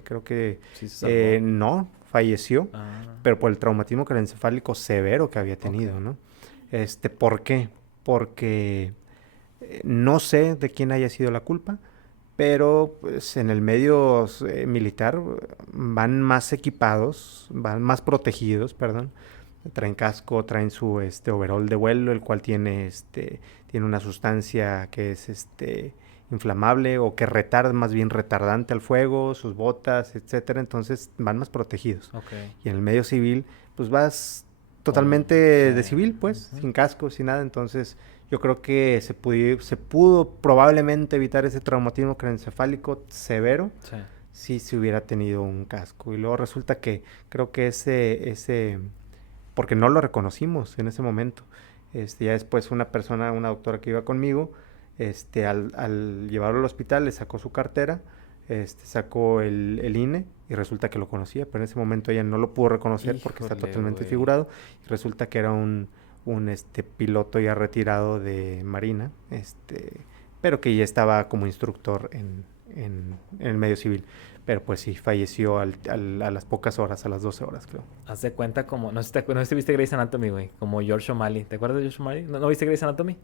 creo que Sí se salvó. no, falleció, Ah, pero por el traumatismo craneoencefálico severo que había ok. tenido, ¿no? ¿Por qué? Porque no sé de quién haya sido la culpa, pero pues en el medio militar van más equipados, van más protegidos, perdón. Traen casco, traen su overall de vuelo, el cual tiene una sustancia que es inflamable o que retarda, más bien retardante al fuego, sus botas, etcétera. Entonces van más protegidos. Ok. Y en el medio civil, pues vas Como, totalmente de sí. civil, pues, Ujú. sin casco, sin nada. Entonces, yo creo que se pudo probablemente evitar ese traumatismo craneoencefálico severo Sí. si se hubiera tenido un casco. Y luego resulta que creo que porque no lo reconocimos en ese momento. Ya después una doctora que iba conmigo, al llevarlo al hospital, le sacó su cartera, sacó el INE y resulta que lo conocía, pero en ese momento ella no lo pudo reconocer porque está Híjole, totalmente güey. desfigurado. Y resulta que era un piloto ya retirado de Marina, pero que ya estaba como instructor en el medio civil. Pero pues sí, falleció a las pocas horas, a las 12 horas, creo. Haz de cuenta como... No sé no sé si viste Grey's Anatomy, güey. Como George O'Malley. ¿Te acuerdas de George O'Malley? ¿No viste Grey's Anatomy?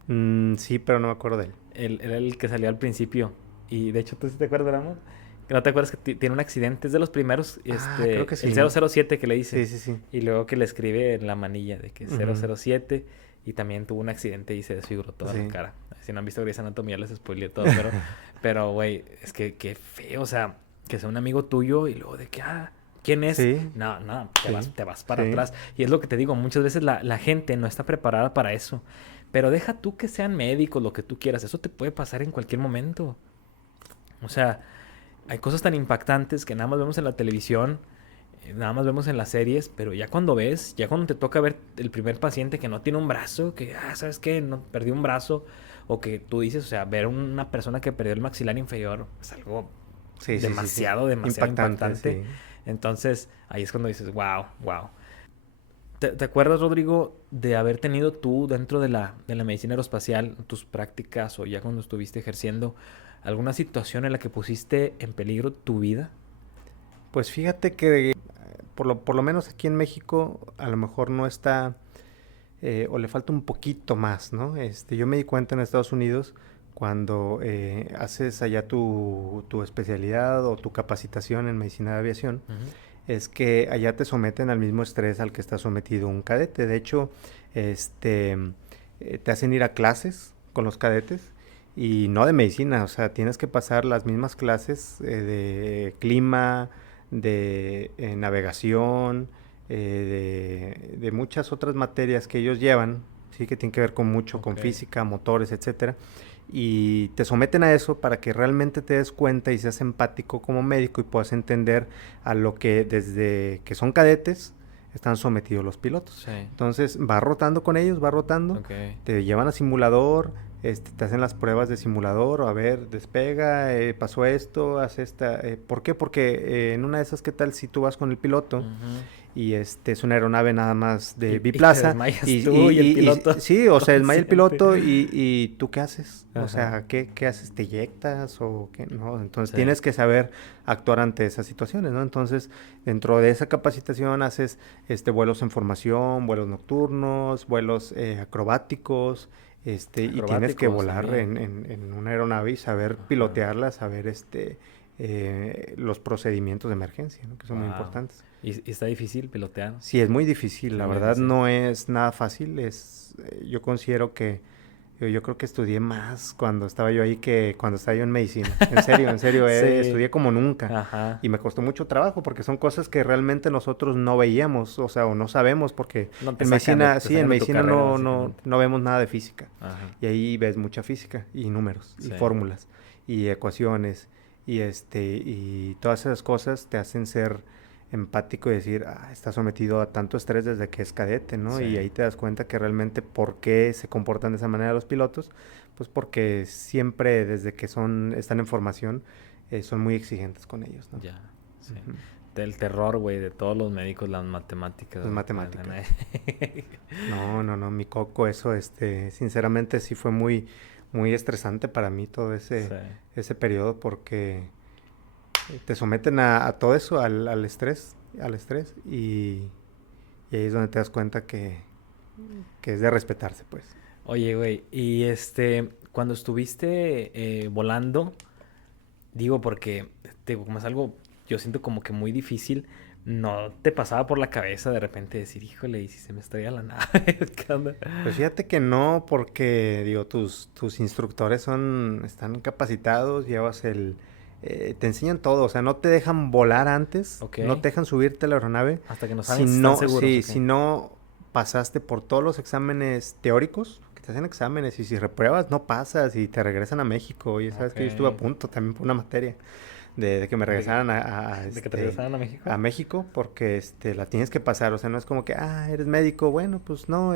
Sí, pero no me acuerdo de él. Él era el que salía al principio. Y de hecho, ¿tú sí te acuerdas, Ramos? Que no te acuerdas que tiene un accidente. Es de los primeros, Creo que el sí. 007 que le dice. Sí, sí, sí. Y luego que le escribe en la manilla de que Ujú. 007. Y también tuvo un accidente y se desfiguró toda la Sí. cara. Si no han visto Grey's Anatomy, ya les spoileé todo. Pero, güey, es que qué feo. O sea, que sea un amigo tuyo y luego de que, ¿quién es? Sí, No, no, sí, te vas para sí. atrás. Y es lo que te digo, muchas veces la gente no está preparada para eso. Pero deja tú que sean médicos, lo que tú quieras. Eso te puede pasar en cualquier momento. O sea, hay cosas tan impactantes que nada más vemos en la televisión, nada más vemos en las series, pero ya cuando ves, ya cuando te toca ver el primer paciente que no tiene un brazo, que, ¿sabes qué? No, perdió un brazo, o que tú dices, o sea, ver una persona que perdió el maxilar inferior es algo Sí, sí, sí, sí. demasiado Impactante, impactante. sí. Entonces, ahí es cuando dices, wow, wow. ¿Te acuerdas, Rodrigo, de haber tenido tú dentro de la medicina aeroespacial, tus prácticas o ya cuando estuviste ejerciendo, alguna situación en la que pusiste en peligro tu vida? Pues fíjate que por lo menos aquí en México a lo mejor no está, o le falta un poquito más, ¿no? Yo me di cuenta en Estados Unidos cuando haces allá tu especialidad o tu capacitación en medicina de aviación, Ujú. es que allá te someten al mismo estrés al que está sometido un cadete. De hecho, este, te hacen ir a clases con los cadetes y no de medicina, o sea, tienes que pasar las mismas clases de clima, de navegación, de muchas otras materias que ellos llevan, sí, que tienen que ver con mucho, con Ok. física, motores, etcétera. Y te someten a eso para que realmente te des cuenta y seas empático como médico y puedas entender a lo que desde que son cadetes están sometidos los pilotos. Sí. Entonces va rotando con ellos, va rotando, Ok. te llevan a simulador, te hacen las pruebas de simulador, o a ver, despega, pasó esto, haz esta. ¿Por qué? Porque en una de esas, ¿qué tal si tú vas con el piloto Ujú. y es una aeronave nada más de Y te biplaza desmayas tú y el piloto sí, o sea, desmaya el consciente. piloto y ¿tú qué haces? O Ajá. sea, ¿qué haces? ¿Te eyectas o qué? No, entonces Sí. tienes que saber actuar ante esas situaciones, ¿no? Entonces, dentro de esa capacitación haces vuelos en formación, vuelos nocturnos, vuelos acrobáticos, y tienes que Acrobáticos volar también. en una aeronave y saber Ajá. pilotearla, saber los procedimientos de emergencia, ¿no? Que son muy Wow. importantes. Y está difícil pilotear? Sí, es muy difícil, Es la muy verdad difícil. no es nada fácil, yo considero que, yo creo que estudié más cuando estaba yo ahí que cuando estaba yo en medicina, en serio, Sí. estudié como nunca Ajá. y me costó mucho trabajo porque son cosas que realmente nosotros no veíamos, o sea, o no sabemos porque No te en sacan medicina, sí, en de tu medicina carrera, no, básicamente. no vemos nada de física Ajá. y ahí ves mucha física y números y Sí. fórmulas y ecuaciones y todas esas cosas te hacen ser empático y decir, está sometido a tanto estrés desde que es cadete, ¿no? Sí. Y ahí te das cuenta que realmente por qué se comportan de esa manera los pilotos, pues porque siempre desde que están en formación, son muy exigentes con ellos, ¿no? Ya. Sí. Ujú. Del terror, güey, de todos los médicos, las matemáticas, Las güey. matemáticas. No, no, no, mi coco, eso, sinceramente sí fue muy, muy estresante para mí todo Sí. ese periodo porque te someten a todo eso, al estrés y ahí es donde te das cuenta que es de respetarse, pues. Oye, güey, y cuando estuviste volando, digo porque, como es algo, yo siento como que muy difícil, ¿no te pasaba por la cabeza de repente decir, híjole, y si se me estrella la nave? ¿Qué onda? Pues fíjate que no, porque digo, tus instructores están capacitados, te enseñan todo, o sea, no te dejan volar antes, Ok. no te dejan subirte a la aeronave, Hasta que no si saben si están no, seguros, sí, ok. si no pasaste por todos los exámenes teóricos, que te hacen exámenes, y si repruebas, no pasas y te regresan a México. Oye, sabes Ok. que yo estuve a punto también por una materia de que me De, regresaran de que te regresaran a México. a México porque la tienes que pasar, o sea, no es como que, eres médico, bueno, pues no,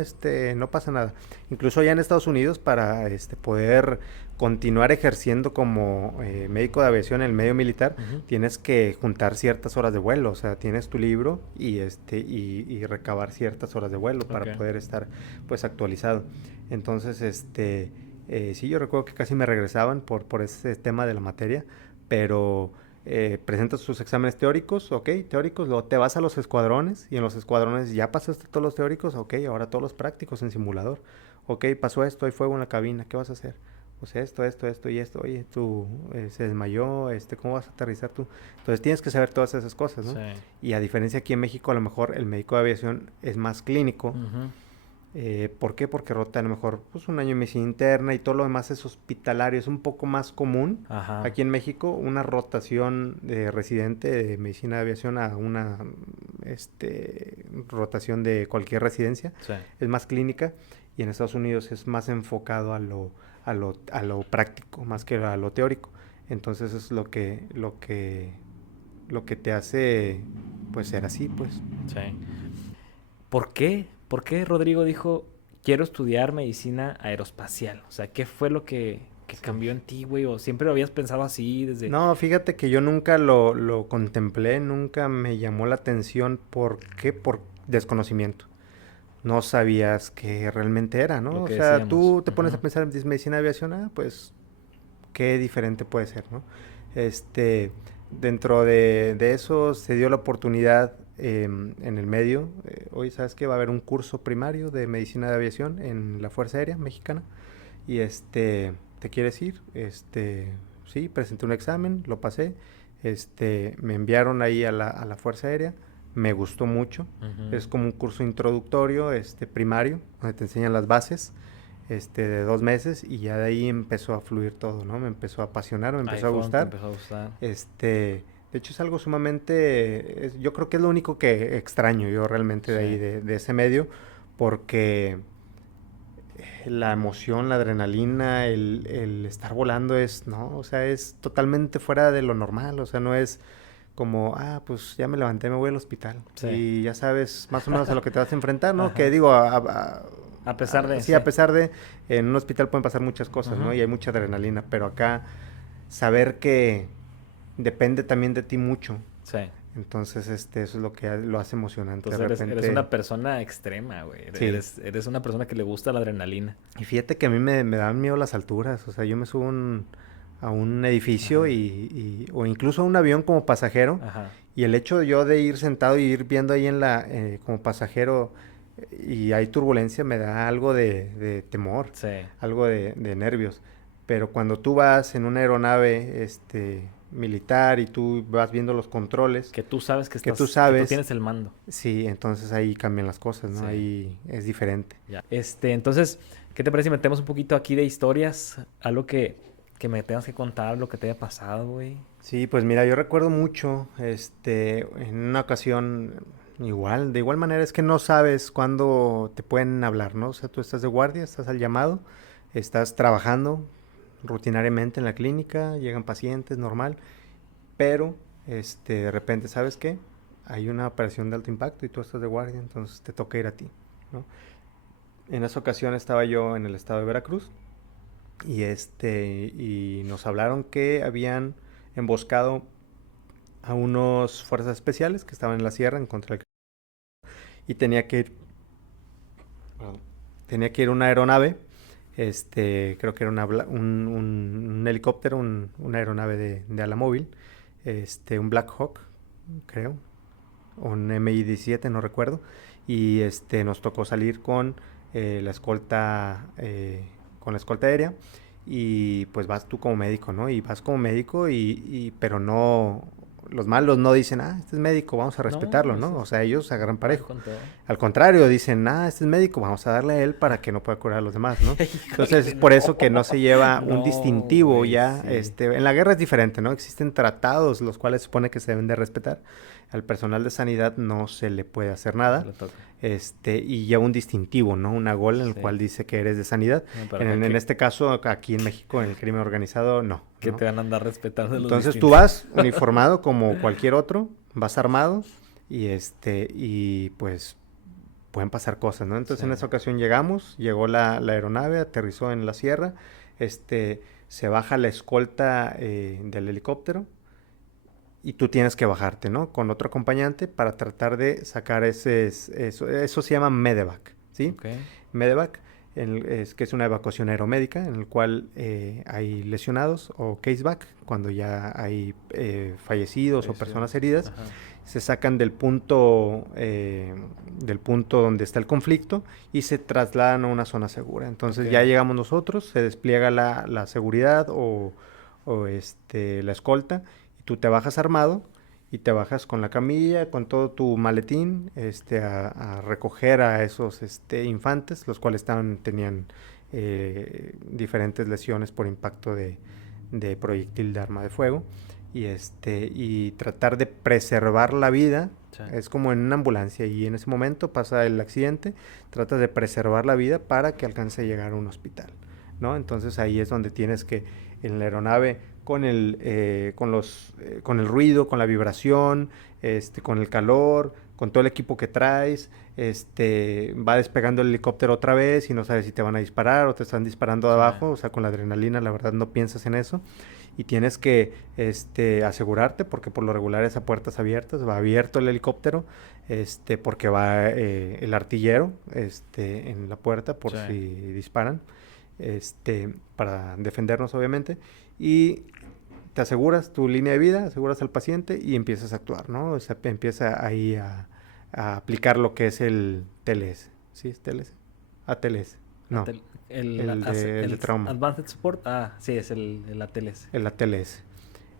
no pasa nada. Incluso allá en Estados Unidos para poder continuar ejerciendo como médico de aviación en el medio militar, Ujú. tienes que juntar ciertas horas de vuelo, o sea, tienes tu libro y recabar ciertas horas de vuelo Ok. para poder estar pues actualizado. Entonces, sí, yo recuerdo que casi me regresaban por ese tema de la materia, pero presentas tus exámenes teóricos, ok, teóricos, luego te vas a los escuadrones y en los escuadrones ya pasaste todos los teóricos, ok, ahora todos los prácticos en simulador, ok, pasó esto, hay fuego en la cabina, ¿qué vas a hacer? Pues esto y esto, oye, tú se desmayó, ¿cómo vas a aterrizar tú? Entonces tienes que saber todas esas cosas, ¿no? Sí. Y a diferencia aquí en México, a lo mejor el médico de aviación es más clínico. Ujú. ¿Por qué? Porque rota a lo mejor pues, un año en medicina interna y todo lo demás es hospitalario. Es un poco más común Ajá. aquí en México una rotación de residente de medicina de aviación a una rotación de cualquier residencia. Sí. Es más clínica, y en Estados Unidos es más enfocado a lo práctico, más que a lo teórico. Entonces es lo que te hace, pues, ser así, pues. Sí. ¿Por qué? ¿Por qué Rodrigo dijo, quiero estudiar medicina aeroespacial? O sea, ¿qué fue lo que cambió en ti, güey? ¿O siempre lo habías pensado así desde...? No, fíjate que yo nunca lo contemplé, nunca me llamó la atención. ¿Por qué? Por desconocimiento. No sabías qué realmente era, ¿no? Lo O que sea, decíamos. tú te pones a Ujú. pensar en medicina de aviación, pues, qué diferente puede ser, ¿no? Dentro de eso se dio la oportunidad en el medio. Hoy sabes que va a haber un curso primario de medicina de aviación en la Fuerza Aérea Mexicana. Y ¿te quieres ir? Sí, presenté un examen, lo pasé. Me enviaron ahí a la Fuerza Aérea. Me gustó mucho. Ujú. Es como un curso introductorio, primario, donde te enseñan las bases, de 2 meses, y ya de ahí empezó a fluir todo, ¿no? Me empezó a apasionar, me Ahí empezó a fue donde te gustar. empezó a gustar. De hecho, es algo sumamente, yo creo que es lo único que extraño yo realmente de Sí. ahí, de ese medio, porque la emoción, la adrenalina, el estar volando ¿no? O sea, es totalmente fuera de lo normal. O sea, no es como, pues ya me levanté, me voy al hospital. Sí. Y ya sabes más o menos a lo que te vas a enfrentar, ¿no? Ajá. Que digo, A pesar de... sí, a pesar de, en un hospital pueden pasar muchas cosas, ¿no? Ujú. Y hay mucha adrenalina, pero acá saber que depende también de ti mucho. Sí. Entonces, eso es lo que lo hace emocionante. Entonces De eres repente... una persona extrema, güey. Sí. Eres una persona que le gusta la adrenalina. Y fíjate que a mí me dan miedo las alturas. O sea, yo me subo a un edificio Ajá. o incluso a un avión como pasajero. Ajá. Y el hecho yo de ir sentado y ir viendo ahí como pasajero, y hay turbulencia, me da algo de temor, Sí. algo de nervios. Pero cuando tú vas en una aeronave militar y tú vas viendo los controles, Que tú sabes que que estás... tú Que tú sabes, tienes el mando. sí, entonces ahí cambian las cosas, ¿no? Sí. Ahí es diferente. Ya. Entonces, ¿qué te parece si metemos un poquito aquí de historias? Algo que me tengas que contar, lo que te haya pasado, güey. Sí, pues mira, yo recuerdo mucho, en una ocasión, de igual manera, es que no sabes cuándo te pueden hablar, ¿no? O sea, tú estás de guardia, estás al llamado, estás trabajando rutinariamente en la clínica, llegan pacientes, normal, pero, de repente, ¿sabes qué? Hay una operación de alto impacto y tú estás de guardia, entonces te toca ir a ti, ¿no? En esa ocasión estaba yo en el estado de Veracruz, y nos hablaron que habían emboscado a unos fuerzas especiales que estaban en la sierra en contra del... Y tenía que ir una aeronave, creo que era un helicóptero, una aeronave de ala móvil, un Black Hawk, creo, o un MI-17, no recuerdo, y nos tocó salir la escolta, con la escolta aérea. Y pues vas tú como médico, ¿no? Y vas como médico, pero no, los malos no dicen, este es médico, vamos a respetarlo, ¿no? O sea, ellos agarran parejo. Con todo. Al contrario, dicen, este es médico, vamos a darle a él para que no pueda curar a los demás, ¿no? Entonces, es por eso que no se lleva un No, distintivo güey, ya. sí. En la guerra es diferente, ¿no? Existen tratados los cuales se supone que se deben de respetar. Al personal de sanidad no se le puede hacer nada. Se le toca. Y lleva un distintivo, ¿no? Una gol en el Sí. cual dice que eres de sanidad. No, pero En que, este caso, aquí en México, en el crimen organizado, no. que ¿no? te van a andar respetando los Entonces tú distintos. vas uniformado como cualquier otro, vas armado, y pues pueden pasar cosas, ¿no? Entonces Sí. en esa ocasión llegó la aeronave, aterrizó en la sierra, se baja la escolta del helicóptero, y tú tienes que bajarte, ¿no? Con otro acompañante para tratar de sacar eso se llama medevac, ¿sí? Okay. Medevac, que es una evacuación aeromédica en el cual hay lesionados, o casevac, cuando ya hay fallecidos o personas heridas. Ajá. Se sacan del punto donde está el conflicto y se trasladan a una zona segura. Entonces Okay. ya llegamos nosotros, se despliega la seguridad o la escolta, y tú te bajas armado y te bajas con la camilla, con todo tu maletín, a recoger a esos infantes, los cuales tenían diferentes lesiones por impacto de proyectil de arma de fuego. y tratar de preservar la vida. Sí. Es como en una ambulancia y en ese momento pasa el accidente, tratas de preservar la vida para que alcance a llegar a un hospital, ¿no? Entonces ahí es donde tienes que, en la aeronave, con el ruido, con la vibración, con el calor, con todo el equipo que traes, va despegando el helicóptero otra vez y no sabes si te van a disparar o te están disparando de abajo, o sea, con la adrenalina, la verdad no piensas en eso. Y tienes que asegurarte, porque por lo regular es a puertas abiertas, va abierto el helicóptero, porque va el artillero en la puerta por si disparan, para defendernos obviamente, y te aseguras tu línea de vida, aseguras al paciente y empiezas a actuar, ¿no? O sea, empieza ahí a aplicar lo que es el TLS, ¿sí es TLS? ATLS, no, el de trauma. Advanced Support, sí, es el ATLS. El ATLS.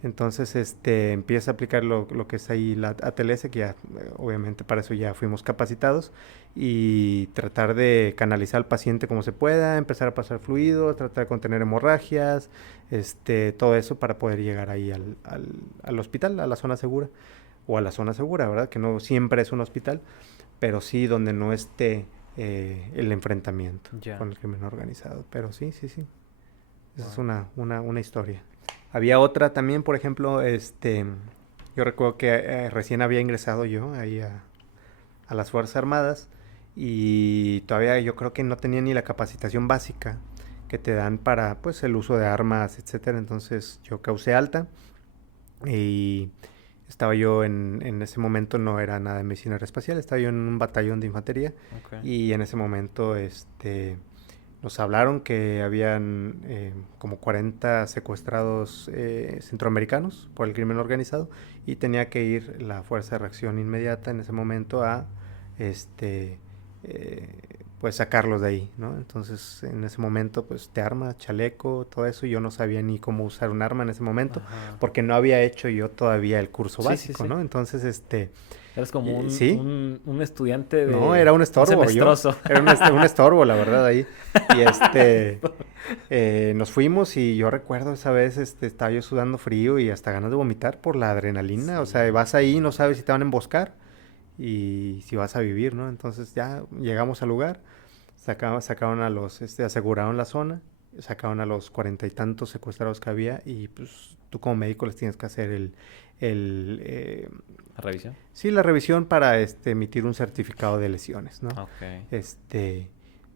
Entonces, empieza a aplicar lo que es ahí la ATLS, que ya, obviamente, para eso ya fuimos capacitados, y tratar de canalizar al paciente como se pueda, empezar a pasar fluidos, tratar de contener hemorragias, todo eso para poder llegar ahí al hospital, a la zona segura, o a la zona segura, ¿verdad? Que no siempre es un hospital, pero sí donde no esté el enfrentamiento con el crimen organizado. Pero sí. Esa es una historia. Había otra también, por ejemplo, yo recuerdo que recién había ingresado yo ahí a las Fuerzas Armadas y todavía yo creo que no tenía ni la capacitación básica que te dan para, pues, el uso de armas, etcétera. Entonces yo causé alta y estaba yo en ese momento, no era nada de medicina aeroespacial, estaba yo en un batallón de infantería. Okay. Y en ese momento, nos hablaron que habían como 40 secuestrados centroamericanos por el crimen organizado y tenía que ir la Fuerza de Reacción Inmediata en ese momento a pues sacarlos de ahí, ¿no? Entonces en ese momento pues te arma, chaleco, todo eso. Yo no sabía ni cómo usar un arma en ese momento. Ajá. Porque no había hecho yo todavía el curso básico, sí. ¿No? Entonces eres como un estudiante de... No, era un estorbo. Era un estorbo, la verdad, ahí. Y nos fuimos y yo recuerdo esa vez, estaba yo sudando frío y hasta ganas de vomitar por la adrenalina. Sí. O sea, vas ahí y no sabes si te van a emboscar y si vas a vivir, ¿no? Entonces ya llegamos al lugar, sacaron a los, aseguraron la zona, sacaron a los 40 y tantos secuestrados que había y pues tú como médico les tienes que hacer ¿la revisión? Sí, la revisión para emitir un certificado de lesiones, ¿no? Ok.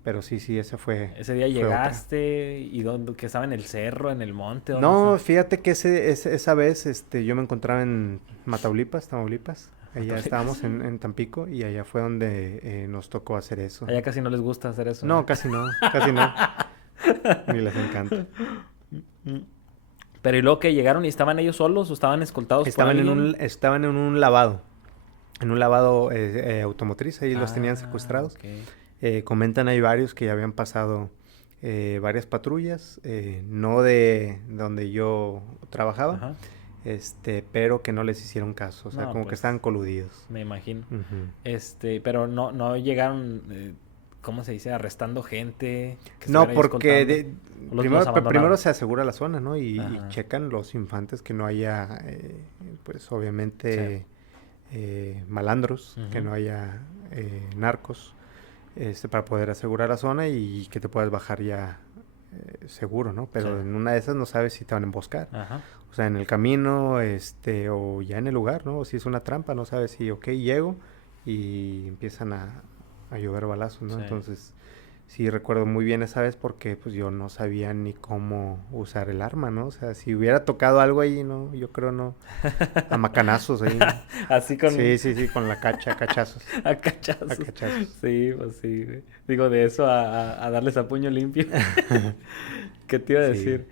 Pero sí, ese fue... ¿Ese día llegaste y dónde, que estaba en el cerro, en el monte? No, fíjate que esa vez yo me encontraba en Tamaulipas. Allá estábamos en Tampico y allá fue donde nos tocó hacer eso. Allá casi no les gusta hacer eso. No, casi no. Ni les encanta. Pero ¿y luego que llegaron y estaban ellos solos o estaban escoltados por alguien? Estaban en un lavado. En un lavado automotriz. Ahí los tenían secuestrados. Okay. Comentan hay varios que ya habían pasado varias patrullas. No de donde yo trabajaba. Ajá. Pero que no les hicieron caso. O sea, como pues, que estaban coludidos. Me imagino. Uh-huh. Pero no llegaron... ¿cómo se dice? Arrestando gente. No, porque primero se asegura la zona, ¿no? Y checan los infantes que no haya, pues obviamente, malandros, uh-huh. Que no haya narcos, para poder asegurar la zona y que te puedas bajar ya seguro, ¿no? Pero en una de esas no sabes si te van a emboscar. Ajá. O sea, en el camino, o ya en el lugar, ¿no? O si es una trampa, no sabes si, llego y empiezan a llover balazos, ¿no? Sí. Entonces, sí recuerdo muy bien esa vez porque pues yo no sabía ni cómo usar el arma, ¿no? O sea, si hubiera tocado algo ahí, no, yo creo no. A macanazos ahí. Así con... Sí, con la cachazos. A cachazos. Sí, pues sí. Digo, de eso a darles a puño limpio. ¿Qué te iba a decir?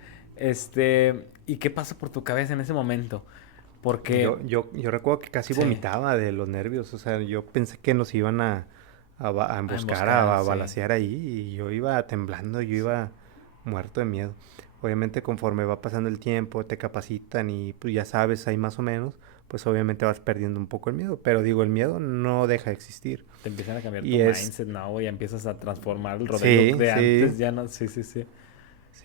¿Y qué pasa por tu cabeza en ese momento? Porque... Yo recuerdo que casi vomitaba de los nervios. O sea, yo pensé que nos iban a emboscar, a balacear ahí, y yo iba temblando, yo iba muerto de miedo. Obviamente conforme va pasando el tiempo, te capacitan y pues ya sabes ahí más o menos, pues obviamente vas perdiendo un poco el miedo, pero digo, el miedo no deja de existir. Te empiezan a cambiar tu mindset, ¿no? Ya empiezas a transformar el Roderick de antes, ya no, sí. Sí,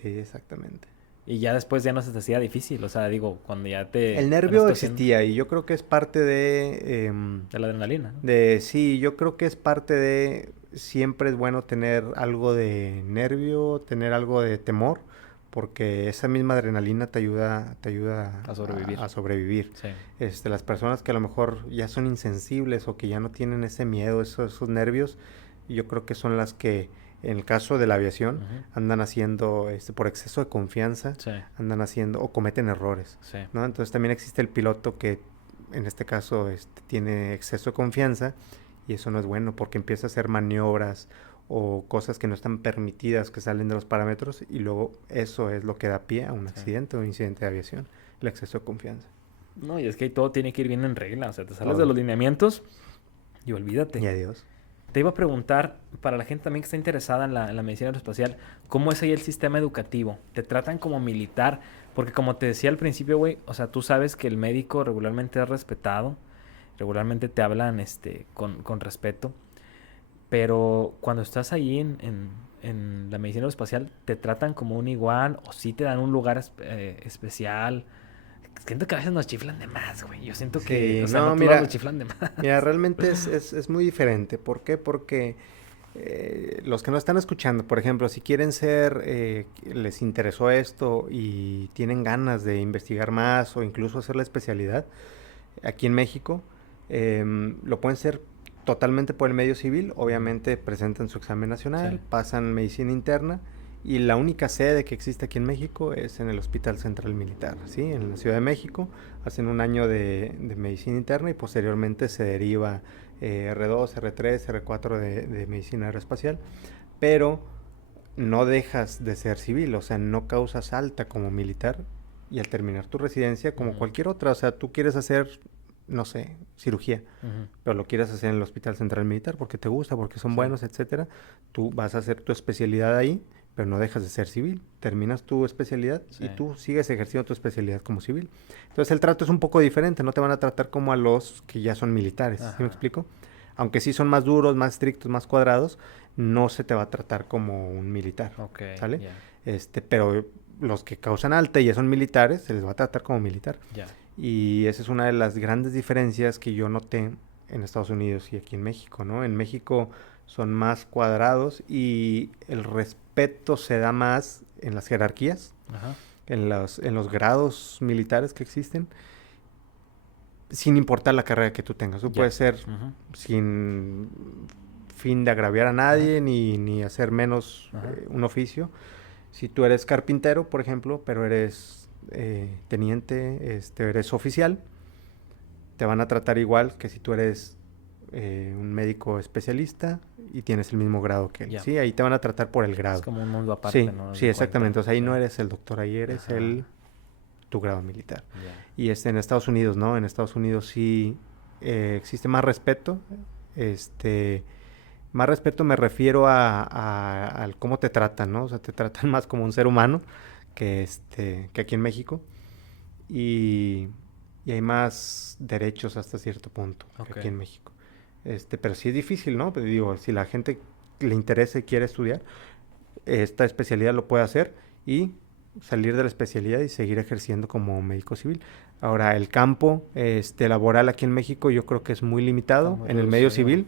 exactamente. Y ya después ya no se te hacía difícil, o sea, digo, cuando ya te... El nervio existía y yo creo que es parte de... de la adrenalina, ¿no? Sí, yo creo que es parte de... Siempre es bueno tener algo de nervio, tener algo de temor, porque esa misma adrenalina te ayuda A sobrevivir. a sobrevivir. Sí. Las personas que a lo mejor ya son insensibles o que ya no tienen ese miedo, esos nervios, yo creo que son las que, en el caso de la aviación, Ujú. andan haciendo, por exceso de confianza, Sí. andan haciendo o cometen errores, Sí. ¿no? Entonces también existe el piloto que, en este caso, tiene exceso de confianza y eso no es bueno porque empieza a hacer maniobras o cosas que no están permitidas, que salen de los parámetros y luego eso es lo que da pie a un accidente o un incidente de aviación, el exceso de confianza. No, y es que ahí todo tiene que ir bien en regla, o sea, te sales Todo. de los lineamientos y olvídate. Y adiós. Te iba a preguntar, para la gente también que está interesada en la medicina aeroespacial, ¿cómo es ahí el sistema educativo? ¿Te tratan como militar? Porque como te decía al principio, güey, o sea, tú sabes que el médico regularmente es respetado, regularmente te hablan con respeto, pero cuando estás ahí en la medicina aeroespacial, ¿te tratan como un igual o sí te dan un lugar especial? Siento que a veces nos chiflan de más, güey. Yo siento que, Sí, o sea, no, no todos mira, nos chiflan de más. mira, realmente es muy diferente. ¿Por qué? Porque los que nos están escuchando, por ejemplo, si quieren ser, les interesó esto y tienen ganas de investigar más o incluso hacer la especialidad aquí en México, lo pueden ser totalmente por el medio civil. Obviamente presentan su examen nacional, Sí. pasan medicina interna y la única sede que existe aquí en México es en el Hospital Central Militar, ¿sí? En la Ciudad de México. Hacen un año de medicina interna y posteriormente se deriva R2, R3, R4 de medicina aeroespacial, pero no dejas de ser civil, o sea, no causas alta como militar y al terminar tu residencia como cualquier otra, o sea, tú quieres hacer, no sé, cirugía, pero lo quieres hacer en el Hospital Central Militar porque te gusta, porque son buenos, etcétera, tú vas a hacer tu especialidad ahí, pero no dejas de ser civil, terminas tu especialidad y tú sigues ejerciendo tu especialidad como civil. Entonces el trato es un poco diferente, no te van a tratar como a los que ya son militares, ¿sí me explico? Aunque sí son más duros, más estrictos, más cuadrados, no se te va a tratar como un militar, ¿sale? Pero los que causan alta y ya son militares, se les va a tratar como militar. Y esa es una de las grandes diferencias que yo noté en Estados Unidos y aquí en México, ¿no? En México son más cuadrados y el respeto se da más en las jerarquías, en los grados militares que existen, sin importar la carrera que tú tengas. Tú puedes ser sin fin de agraviar a nadie ni hacer menos un oficio. Si tú eres carpintero, por ejemplo, pero eres teniente, eres oficial, te van a tratar igual que si tú eres un médico especialista y tienes el mismo grado que él. Sí, ahí te van a tratar por el grado. Es como un mundo aparte, sí, ¿no? Sí, exactamente. O sea, ahí no eres el doctor, ahí eres tu grado militar. Y en Estados Unidos, ¿no? En Estados Unidos sí existe más respeto. Más respeto me refiero a cómo te tratan, ¿no? O sea, te tratan más como un ser humano que aquí en México. Y hay más derechos hasta cierto punto que aquí en México. Pero sí es difícil, ¿no? Pero digo, si la gente le interesa y quiere estudiar, esta especialidad lo puede hacer y salir de la especialidad y seguir ejerciendo como médico civil. Ahora, el campo laboral aquí en México yo creo que es muy limitado en el medio civil.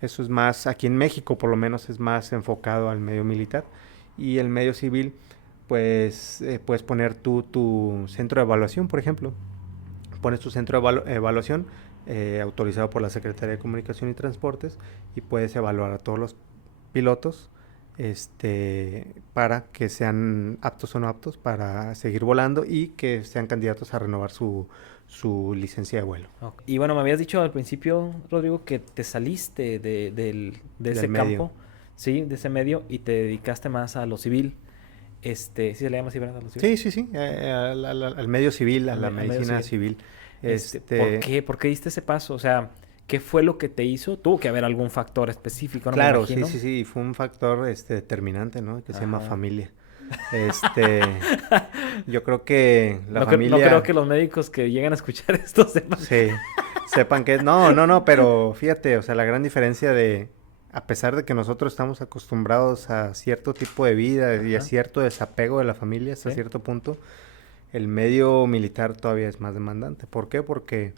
Eso es más, aquí en México por lo menos es más enfocado al medio militar. Y el medio civil, pues, puedes poner tu centro de evaluación, por ejemplo. Pones tu centro de evaluación autorizado por la Secretaría de Comunicación y Transportes y puedes evaluar a todos los pilotos para que sean aptos o no aptos para seguir volando y que sean candidatos a renovar su licencia de vuelo. Y bueno, me habías dicho al principio, Rodrigo, que te saliste de ese medio. Campo, sí, de ese medio y te dedicaste más a lo civil. ¿Sí se le llama así, verdad? A lo civil? Sí, al medio civil, a la medicina civil. ¿Por qué diste ese paso? O sea, ¿qué fue lo que te hizo? Tuvo que haber algún factor específico, ¿no? Claro, sí, fue un factor determinante, ¿no? Que se llama familia. Yo creo que la familia... No creo que los médicos que llegan a escuchar esto sepan. Sí, sepan que... No, pero fíjate, o sea, la gran diferencia de a pesar de que nosotros estamos acostumbrados a cierto tipo de vida y a cierto desapego de la familia hasta cierto punto, el medio militar todavía es más demandante. ¿Por qué? Porque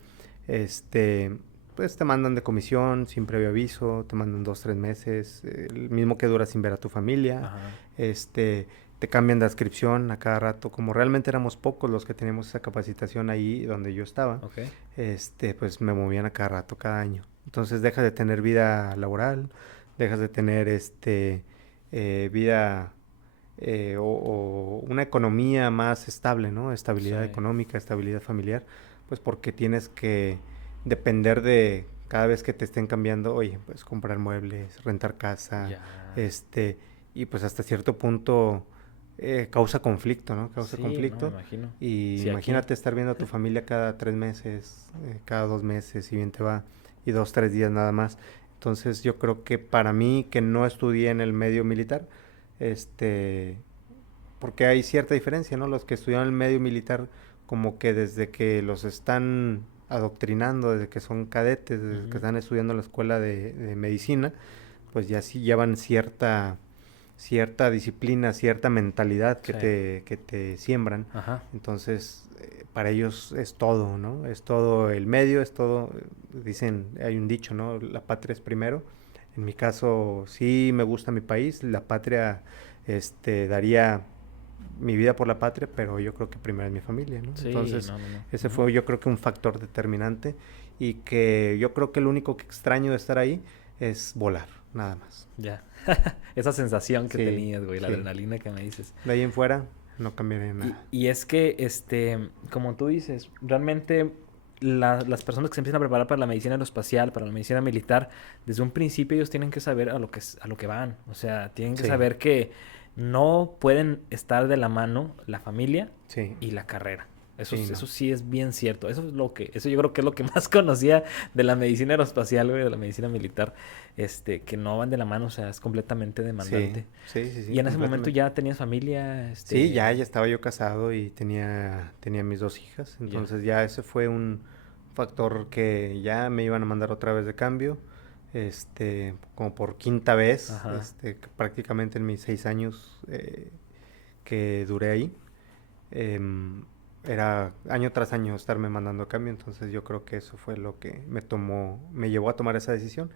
pues te mandan de comisión sin previo aviso, te mandan 2, 3 meses, el mismo que dura sin ver a tu familia. Ajá. Te cambian de adscripción a cada rato. Como realmente éramos pocos los que teníamos esa capacitación ahí donde yo estaba, Okay. Pues me movían a cada rato, cada año. Entonces dejas de tener vida laboral, dejas de tener vida o una economía más estable, ¿no? Estabilidad Sí. económica, estabilidad familiar, pues porque tienes que depender de cada vez que te estén cambiando, oye, pues comprar muebles, rentar casa, Ya. y pues hasta cierto punto causa conflicto, ¿no? Causa Sí, no, me conflicto. imagino. Y Sí, aquí. imagínate estar viendo a tu familia cada 3 meses, cada 2 meses, si bien te va, y 2, 3 días nada más. Entonces yo creo que para mí, que no estudié en el medio militar, porque hay cierta diferencia, ¿no? Los que estudian el medio militar, como que desde que los están adoctrinando, desde que son cadetes, desde que están estudiando en la escuela de medicina, pues ya sí llevan cierta disciplina, cierta mentalidad que te siembran. Ajá. Entonces, para ellos es todo, ¿no? Es todo el medio, es todo, dicen, hay un dicho, ¿no? La patria es primero. En mi caso, sí me gusta mi país, la patria, daría mi vida por la patria, pero yo creo que primero es mi familia, ¿no? Sí, Entonces, no. ese fue yo creo que un factor determinante y que yo creo que lo único que extraño de estar ahí es volar, nada más. Ya. Esa sensación que Sí, tenías, güey, la sí. adrenalina que me dices. De ahí en fuera no cambiaría nada. Y es que, como tú dices, realmente las personas que se empiezan a preparar para la medicina aeroespacial, para la medicina militar, desde un principio ellos tienen que saber a lo que van. O sea, tienen que Sí. saber que no pueden estar de la mano la familia Sí. y la carrera. Sí, no. Eso sí es bien cierto. Eso yo creo que es lo que más conocía de la medicina aeroespacial, güey, de la medicina militar, que no van de la mano, o sea, es completamente demandante. Sí, Y en ese momento completamente. ya tenías familia, Sí, ya estaba yo casado y tenía mis 2 hijas. Ya. Entonces ya ese fue un factor que ya me iban a mandar otra vez de cambio. Como por quinta vez, Ajá. prácticamente en mis 6 años que duré ahí. Era año tras año estarme mandando a cambio, entonces yo creo que eso fue lo que me llevó a tomar esa decisión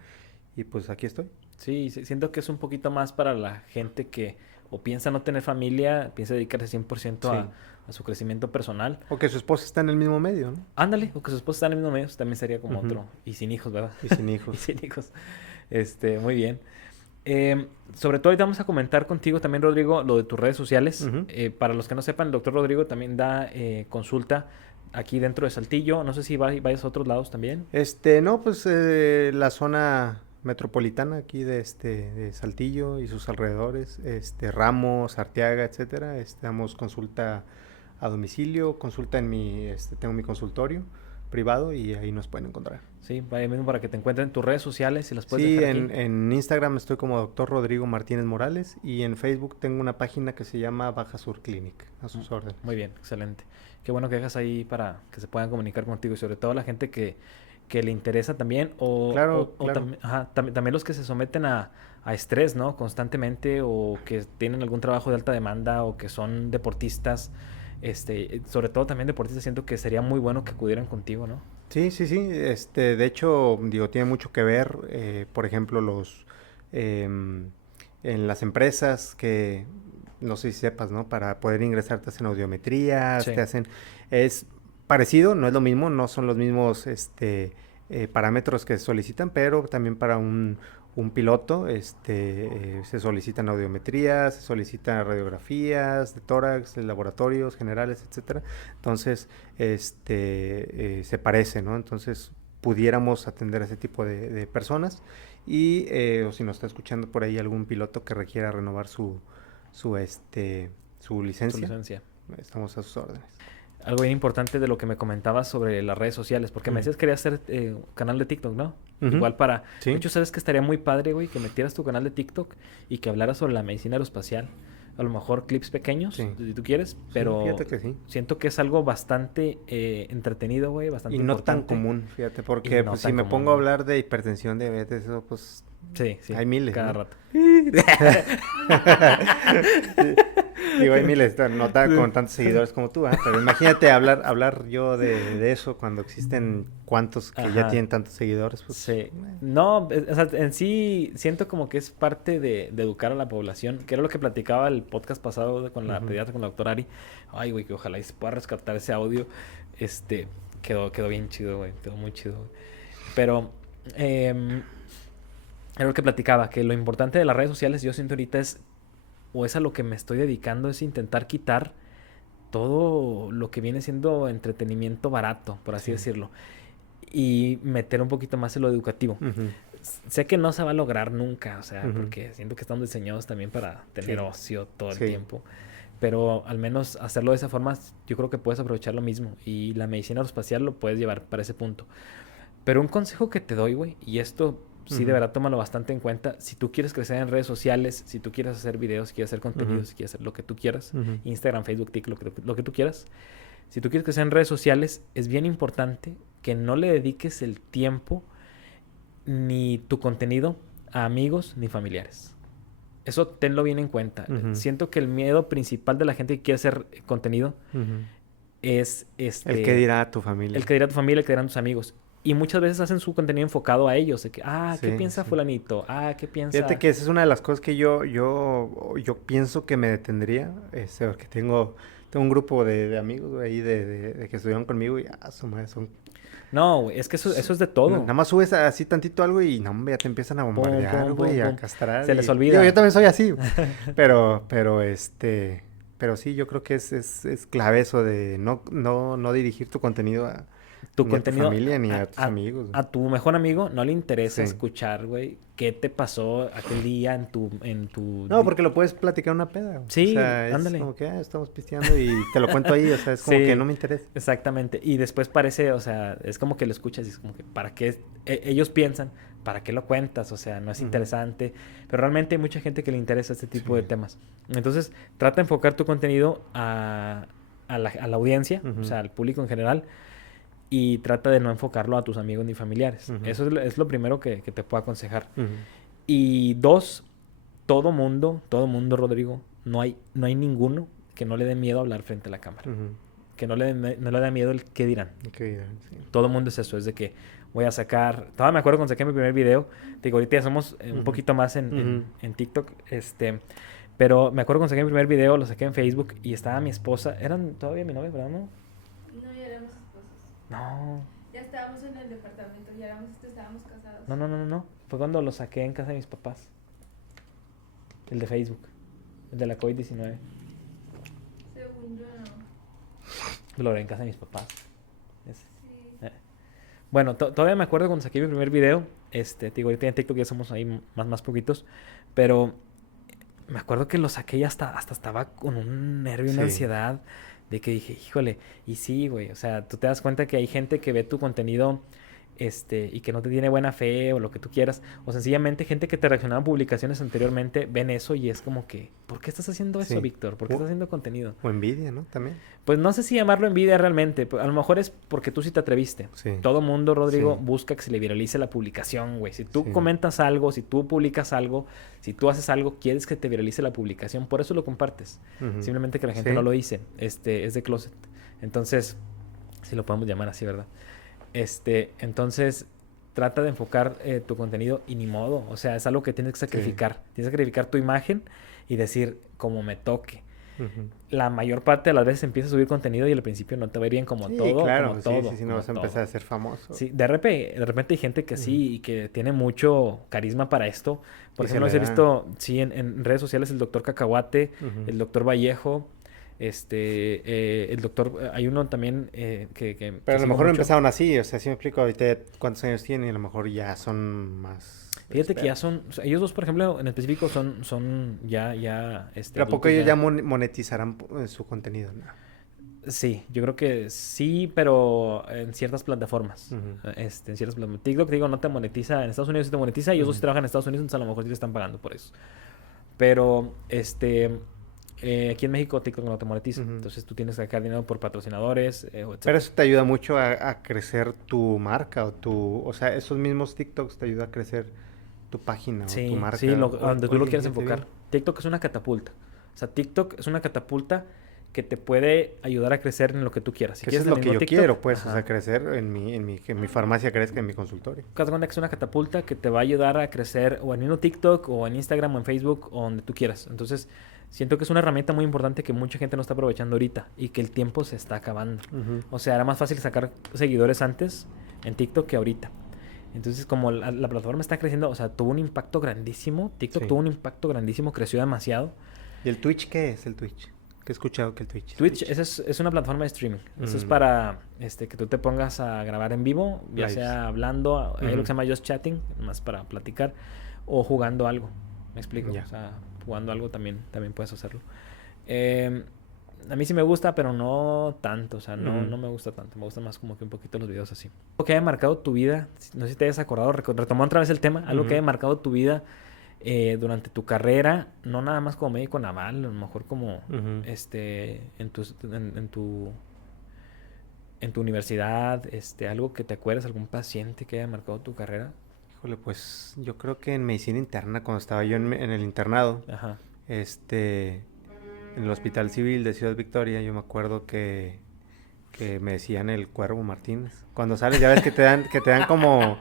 y pues aquí estoy. Sí, siento que es un poquito más para la gente que o piensa no tener familia, piensa dedicarse 100% Sí. a su crecimiento personal. O que su esposa está en el mismo medio, ¿no? Ándale, o que su esposa está en el mismo medio, también sería como Ujú. otro. Y sin hijos, ¿verdad? Y sin Y hijos. sin hijos. Muy bien. Sobre todo ahorita vamos a comentar contigo también, Rodrigo, lo de tus redes sociales. Ujú. Para los que no sepan, el doctor Rodrigo también da consulta aquí dentro de Saltillo. No sé si vayas a otros lados también. No, pues la zona metropolitana aquí de Saltillo y sus alrededores, Ramos, Arteaga, etcétera. Damos consulta a domicilio, consulta tengo mi consultorio privado y ahí nos pueden encontrar. Sí, vaya mismo para que te encuentren tus redes sociales y las puedes Sí, dejar aquí. en Instagram estoy como Dr. Rodrigo Martínez Morales y en Facebook tengo una página que se llama Baja Sur Clinic, a sus órdenes. Muy bien, excelente. Qué bueno que dejas ahí para que se puedan comunicar contigo y sobre todo la gente que le interesa también Claro, o claro. también los que se someten a estrés, ¿no? Constantemente o que tienen algún trabajo de alta demanda o que son deportistas, sobre todo también deportistas, siento que sería muy bueno que acudieran contigo, ¿no? Sí, sí, sí. De hecho, digo, tiene mucho que ver, por ejemplo, en las empresas que, no sé si sepas, ¿no? Para poder ingresar te hacen audiometrías, Sí. es parecido, no es lo mismo, no son los mismos, parámetros que se solicitan, pero también para un piloto, se solicitan audiometrías, se solicitan radiografías de tórax, de laboratorios generales, etcétera. Entonces, se parece, ¿no? Entonces, pudiéramos atender a ese tipo de personas y, o si nos está escuchando por ahí algún piloto que requiera renovar su Su licencia, licencia. estamos a sus órdenes. Algo bien importante de lo que me comentabas sobre las redes sociales, porque me decías que querías hacer un canal de TikTok, ¿no? Ujú. Igual para... Sí. De hecho, sabes que estaría muy padre, güey, que metieras tu canal de TikTok y que hablaras sobre la medicina aeroespacial. A lo mejor clips pequeños, Sí. si tú quieres, Sí, pero fíjate que sí. siento que es algo bastante entretenido, güey, bastante Y no tan importante. común, fíjate, Y porque no pues, si tan me común, pongo a güey. hablar de hipertensión, diabetes, eso pues Sí, sí. Hay miles, cada ¿no? rato. Digo, hay miles, no con tantos seguidores como tú, ¿ah? Pero imagínate hablar yo de eso cuando existen cuantos que ya Ajá. tienen tantos seguidores, pues... Sí. No, o sea, en sí siento como que es parte de educar a la población, que era lo que platicaba el podcast pasado con la Ujú. pediatra, con la doctora Ari. Ay, güey, que ojalá y se pueda rescatar ese audio. Este, quedó bien chido, güey, quedó muy chido, güey. Pero, era lo que platicaba, que lo importante de las redes sociales, yo siento ahorita es, o es a lo que me estoy dedicando, es intentar quitar todo lo que viene siendo entretenimiento barato, por así Sí. decirlo, y meter un poquito más en lo educativo. Ujú. Sé que no se va a lograr nunca, o sea, Ujú. porque siento que estamos diseñados también para tener Sí. ocio todo el Sí. tiempo. Pero al menos hacerlo de esa forma, yo creo que puedes aprovechar lo mismo. Y la medicina aeroespacial lo puedes llevar para ese punto. Pero un consejo que te doy, güey, y esto sí de Ujú. verdad tómalo bastante en cuenta. Si tú quieres crecer en redes sociales, si tú quieres hacer videos, si quieres hacer contenidos, Ujú. si quieres hacer lo que tú quieras, Ujú. Instagram, Facebook, TikTok, lo que tú quieras. Si tú quieres crecer en redes sociales, es bien importante que no le dediques el tiempo ni tu contenido a amigos ni familiares. Eso tenlo bien en cuenta. Ujú. Siento que el miedo principal de la gente que quiere hacer contenido Ujú. es El que dirá tu familia. el que dirá tu familia, el que dirán tus amigos. Y muchas veces hacen su contenido enfocado a ellos. De que, ¿qué Sí, piensa sí. fulanito? ¿Qué piensa? Fíjate que esa es una de las cosas que yo pienso que me detendría, porque tengo un grupo de amigos, güey, ahí de que estudiaron conmigo y su madre, No, güey, es que eso es de todo. nada más subes así tantito algo y no, hombre, ya te empiezan a Pum, bombardear, pum, güey, pum, a pum. castrar. Se les Digo, olvida. yo también soy así, pero sí, yo creo que es clave eso de no dirigir tu contenido Tu ni a tu contenido familia ni a tus amigos, güey. a tu mejor amigo no le interesa Sí. escuchar, güey, qué te pasó aquel día No, porque lo puedes platicar en una peda, güey. Sí, O sea, es ándale. como que estamos pisteando y te lo cuento ahí, o sea, es como que Sí, no me interesa. exactamente. Y después parece, o sea, es como que lo escuchas y es como que, ¿para qué? Ellos piensan, ¿para qué lo cuentas? O sea, no es Ujú. interesante. Pero realmente hay mucha gente que le interesa este tipo de Sí. temas. Entonces, trata de enfocar tu contenido a la audiencia, o Ujú. sea, al público en general, y trata de no enfocarlo a tus amigos ni familiares. Ujú. Eso es lo primero que te puedo aconsejar. Ujú. Y dos, todo mundo, Rodrigo, no hay ninguno que no le dé miedo hablar frente a la cámara. Ujú. Que no le da miedo el qué dirán. Ok, sí. Todo mundo es eso, es de que voy a sacar... Todavía me acuerdo cuando saqué mi primer video. Digo, ahorita ya somos un Ujú. poquito más Ujú. en TikTok. Pero me acuerdo cuando saqué mi primer video, lo saqué en Facebook y estaba mi esposa. Eran todavía mi novia, ¿verdad? No. No, ya éramos esposos. No. Ya estábamos en el departamento, estábamos casados. No. Fue cuando lo saqué en casa de mis papás. El de Facebook. El de la COVID-19. Según yo, no. Lo grabé en casa de mis papás. Ese. Sí. Bueno, todavía me acuerdo cuando saqué mi primer video. Te digo, ahorita en TikTok ya somos ahí más poquitos. Pero me acuerdo que lo saqué y hasta estaba con un nervio, una Sí. ansiedad. De que dije, híjole, y sí, güey. O sea, tú te das cuenta que hay gente que ve tu contenido y que no te tiene buena fe o lo que tú quieras. O sencillamente gente que te reaccionaba a publicaciones anteriormente ven eso y es como que, ¿por qué estás haciendo eso, Sí. Víctor? ¿Por qué estás haciendo contenido? O envidia, ¿no? También. Pues no sé si llamarlo envidia realmente. A lo mejor es porque tú sí te atreviste. Sí. Todo mundo, Rodrigo, Sí. busca que se le viralice la publicación, güey. Si tú Sí. comentas algo, si tú publicas algo, si tú haces algo, quieres que te viralice la publicación. Por eso lo compartes. Ujú. Simplemente que la gente Sí. no lo dice. Es de closet. Entonces, si lo podemos llamar así, ¿verdad? Entonces, trata de enfocar tu contenido y ni modo. O sea, es algo que tienes que sacrificar. Tienes que sacrificar tu imagen y decir, como me toque. Ujú. La mayor parte de las veces empiezas a subir contenido y al principio no te va a ir bien como Sí, todo. claro, como sí, todo, sí, no como vas a todo. empezar a ser famoso. Sí, de repente hay gente que sí y que tiene mucho carisma para esto. Por Y se ejemplo, le he da. visto, sí, en redes sociales el doctor Cacahuate, Ujú. el doctor Vallejo, el doctor, hay uno también que Pero a lo sigo mejor mucho. empezaron así, o sea, si me explico ahorita cuántos años tienen y a lo mejor ya son más... Fíjate que ya son, o sea, ellos dos, por ejemplo, en específico son ya, Pero ¿a poco adultos ellos ya monetizarán su contenido? ¿No? Sí, yo creo que sí, pero en ciertas plataformas. Ujú. En ciertas plataformas. TikTok, digo, no te monetiza. En Estados Unidos sí te monetiza. Y ellos dos sí Ujú. trabajan en Estados Unidos, entonces a lo mejor sí te están pagando por eso. Pero, aquí en México TikTok no te monetiza. Ujú. Entonces tú tienes que sacar dinero por patrocinadores, o Pero etcétera. eso te ayuda mucho a crecer tu marca o sea, esos mismos TikToks te ayudan a crecer tu página o Sí, tu marca. sí, donde tú lo Oye, quieres fíjate enfocar. bien. TikTok es una catapulta. O sea, TikTok es una catapulta que te puede ayudar a crecer en lo que tú quieras. Si Que eso quieres es el lo que mismo yo TikTok, quiero, pues, o ajá. sea, crecer que mi farmacia crezca en mi consultorio. Haz de cuenta que es una catapulta que te va a ayudar a crecer o en mismo TikTok o en Instagram o en Facebook o donde tú quieras. Entonces, siento que es una herramienta muy importante que mucha gente no está aprovechando ahorita y que el tiempo se está acabando. Ujú. O sea, era más fácil sacar seguidores antes en TikTok que ahorita. Entonces, como la plataforma está creciendo, o sea, tuvo un impacto grandísimo. TikTok Sí. tuvo un impacto grandísimo, creció demasiado. ¿Y el Twitch qué es el Twitch? Que he escuchado que el Twitch. Twitch, esa es una plataforma de streaming. Eso es Mm. para que tú te pongas a grabar en vivo, ya Lives. sea hablando, hay lo Ujú. que se llama just chatting, más para platicar, o jugando algo. ¿Me explico? Ya. O sea, jugando algo también puedes hacerlo. A mí sí me gusta, pero no tanto. O sea, no, Ujú. no me gusta tanto. Me gusta más como que un poquito los videos así. Algo que haya marcado tu vida, no sé si te hayas acordado, retomando otra vez el tema, algo que Ujú. haya marcado tu vida durante tu carrera, no nada más como médico naval, a lo mejor como Ujú. en tu universidad, algo que te acuerdes, algún paciente que haya marcado tu carrera. Híjole, pues yo creo que en medicina interna, cuando estaba yo en el internado, Ajá. en el Hospital Civil de Ciudad Victoria, yo me acuerdo que me decían el Cuervo Martínez. Cuando sales, ya ves que te dan como,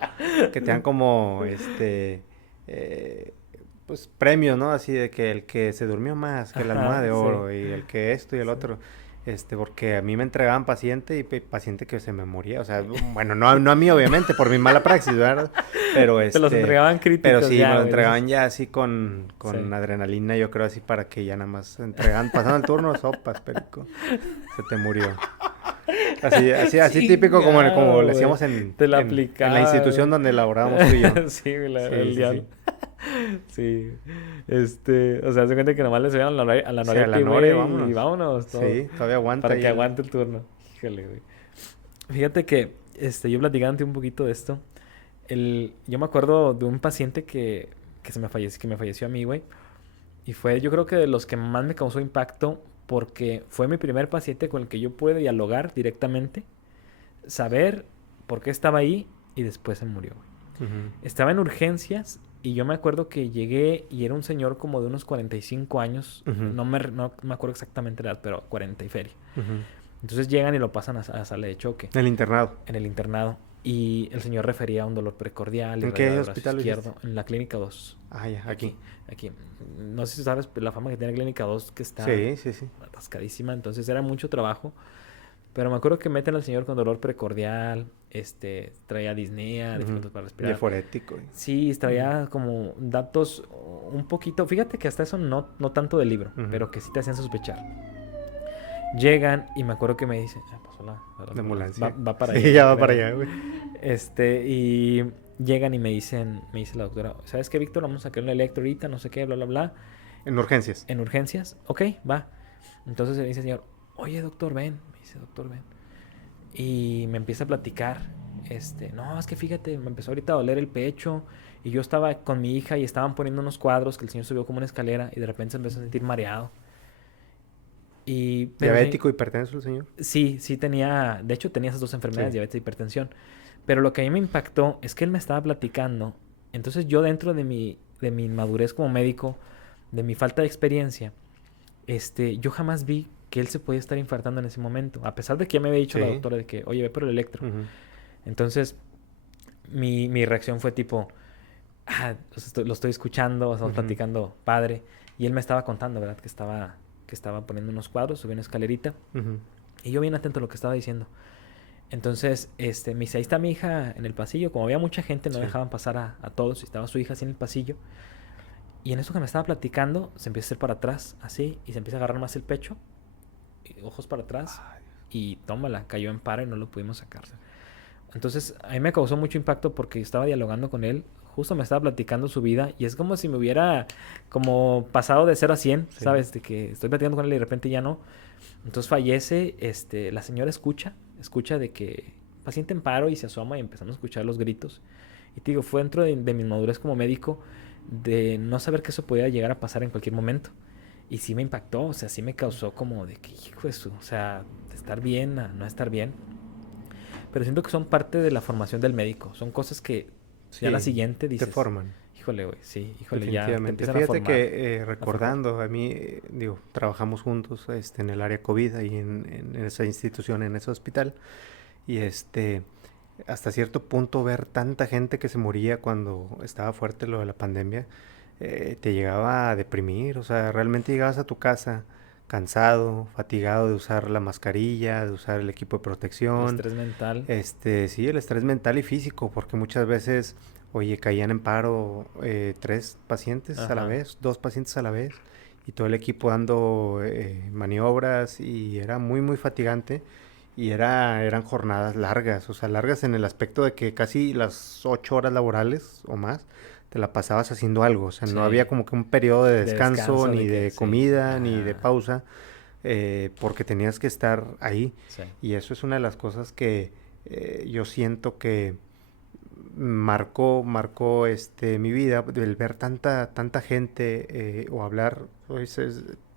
pues premios, ¿no? Así de que el que se durmió más, que la almohada de Ajá, oro, sí. y el que esto y el Sí. otro. Porque a mí me entregaban paciente y paciente que se me moría. O sea, bueno, no a mí obviamente, por mi mala praxis, ¿verdad? Pero Te los entregaban pero críticos sí, ya, me lo güey, entregaban ya así con Sí. adrenalina, yo creo así para que ya nada más entregaban, pasando el turno, sopas, perico. Se te murió. Así típico como Chingado, le güey. hacíamos Te la en la aplicaba. institución donde laborábamos tú y yo. Sí, güey, Sí, el sí, diablo. sí. Sí. O sea, se cuenta que nomás le subían a la Sí, a la Noreti, Nore, güey, y vámonos. vámonos todo. Sí, todavía aguanta Para ahí que aguante el turno. Híjole, güey. Fíjate que yo platicándote un poquito de esto. Yo me acuerdo de un paciente que me falleció a mí, güey. Y fue, yo creo que de los que más me causó impacto porque fue mi primer paciente con el que yo pude dialogar directamente, saber por qué estaba ahí y después se murió, güey. Ujú. Estaba en urgencias y yo me acuerdo que llegué y era un señor como de unos 45 años. Ujú. No me acuerdo exactamente la edad, pero 40 y feria. Ujú. Entonces llegan y lo pasan a sala de choque En el internado. en el internado. Y el señor refería a un dolor precordial y ¿En qué del brazo hospital lo izquierdo. hiciste? En la clínica 2. Ah, ya, aquí. Aquí. No sé si sabes la fama que tiene Clínica 2, que está Sí, sí, sí. atascadísima. Entonces era mucho trabajo. Pero me acuerdo que meten al señor con dolor precordial. Traía disnea, Ujú. dificultad para respirar. Diaforético. Sí, traía como datos un poquito. Fíjate que hasta eso no tanto del libro, Ujú. pero que sí te hacían sospechar. Llegan y me acuerdo que me dicen, pasó la La ambulancia. Va para Sí, allá. ya va creo. para allá, güey. Y llegan y me dice la doctora, ¿sabes qué, Víctor? Vamos a sacar un electro ahorita, no sé qué, bla, bla, bla. En urgencias. En urgencias, ok, va. Entonces me dice el señor, oye, doctor, ven. Me dice, doctor, ven. Y me empieza a platicar. No, es que fíjate, me empezó ahorita a doler el pecho. Y yo estaba con mi hija y estaban poniendo unos cuadros que el señor subió como una escalera y de repente se empezó a sentir mareado. Pero ¿Diabético, hipertenso el señor? sí tenía, de hecho tenía esas dos enfermedades, Sí. diabetes e hipertensión. Pero lo que a mí me impactó es que él me estaba platicando. Entonces yo dentro de mi inmadurez como médico, de mi falta de experiencia, yo jamás vi que él se podía estar infartando en ese momento. A pesar de que ya me había dicho la Sí. doctora de que, oye, ve por el electro. Ujú. Entonces mi reacción fue tipo, o sea, lo estoy escuchando, estamos Ujú. platicando padre. Y él me estaba contando, ¿verdad? Que estaba poniendo unos cuadros, subió una escalerita. Ujú. Y yo bien atento a lo que estaba diciendo. Entonces, me dice, ahí está mi hija en el pasillo. Como había mucha gente, no Sí. dejaban pasar a todos. Y estaba su hija así en el pasillo. Y en eso que me estaba platicando, se empieza a hacer para atrás, así. Y se empieza a agarrar más el pecho. Y ojos para atrás. Ay, Y tómala, cayó en paro y no lo pudimos sacar. Entonces, a mí me causó mucho impacto porque estaba dialogando con él. Justo me estaba platicando su vida. Y es como si me hubiera como pasado de 0 a 100, Sí. ¿sabes? De que estoy platicando con él y de repente ya no. Entonces fallece, la señora escucha de que paciente en paro y se asoma y empezamos a escuchar los gritos. Y te digo, fue dentro de mi madurez como médico de no saber que eso podía llegar a pasar en cualquier momento. Y sí me impactó, o sea, sí me causó como de que, hijo de su, o sea, de estar bien a no estar bien. Pero siento que son parte de la formación del médico. Son cosas que ya la Sí, siguiente te dices, forman. Híjole, güey, sí, híjole, ya te Definitivamente. empiezan a Fíjate formar. que recordando, a mí, digo, trabajamos juntos en el área COVID, ahí en esa institución, en ese hospital, y hasta cierto punto ver tanta gente que se moría cuando estaba fuerte lo de la pandemia, te llegaba a deprimir, o sea, realmente llegabas a tu casa cansado, fatigado de usar la mascarilla, de usar el equipo de El protección, estrés mental. sí, el estrés mental y físico, porque muchas veces, oye, caían en paro 3 pacientes a la Ajá. vez, 2 pacientes a la vez, y todo el equipo dando maniobras, y era muy, muy fatigante, y eran jornadas largas, o sea, largas en el aspecto de que casi las 8 horas laborales o más, te la pasabas haciendo algo, o sea, no había Sí. como que un periodo de De descanso, descanso, de ni que de sí. comida, ni de Ajá. pausa, porque tenías que estar ahí. Sí. Y eso es una de las cosas que yo siento que marcó mi vida, el ver tanta gente o hablar, pues,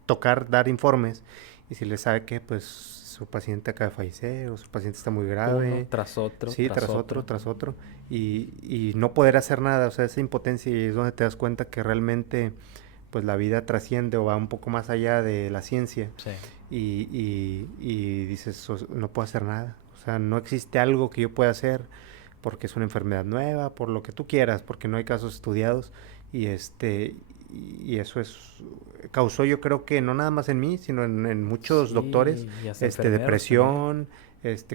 tocar, dar informes, y si le sabe que pues su paciente acaba de fallecer o su paciente está muy Uno grave, tras otro, sí, tras tras otro, otro. tras otro, y no poder hacer nada, o sea, esa impotencia, y es donde te das cuenta que realmente pues la vida trasciende o va un poco más allá de la ciencia, Sí. y dices, no puedo hacer nada, o sea, no existe algo que yo pueda hacer porque es una enfermedad nueva, por lo que tú quieras, porque no hay casos estudiados, y y eso causó, yo creo que no nada más en mí, sino en muchos doctores, Sí, y hasta enfermeros también. depresión,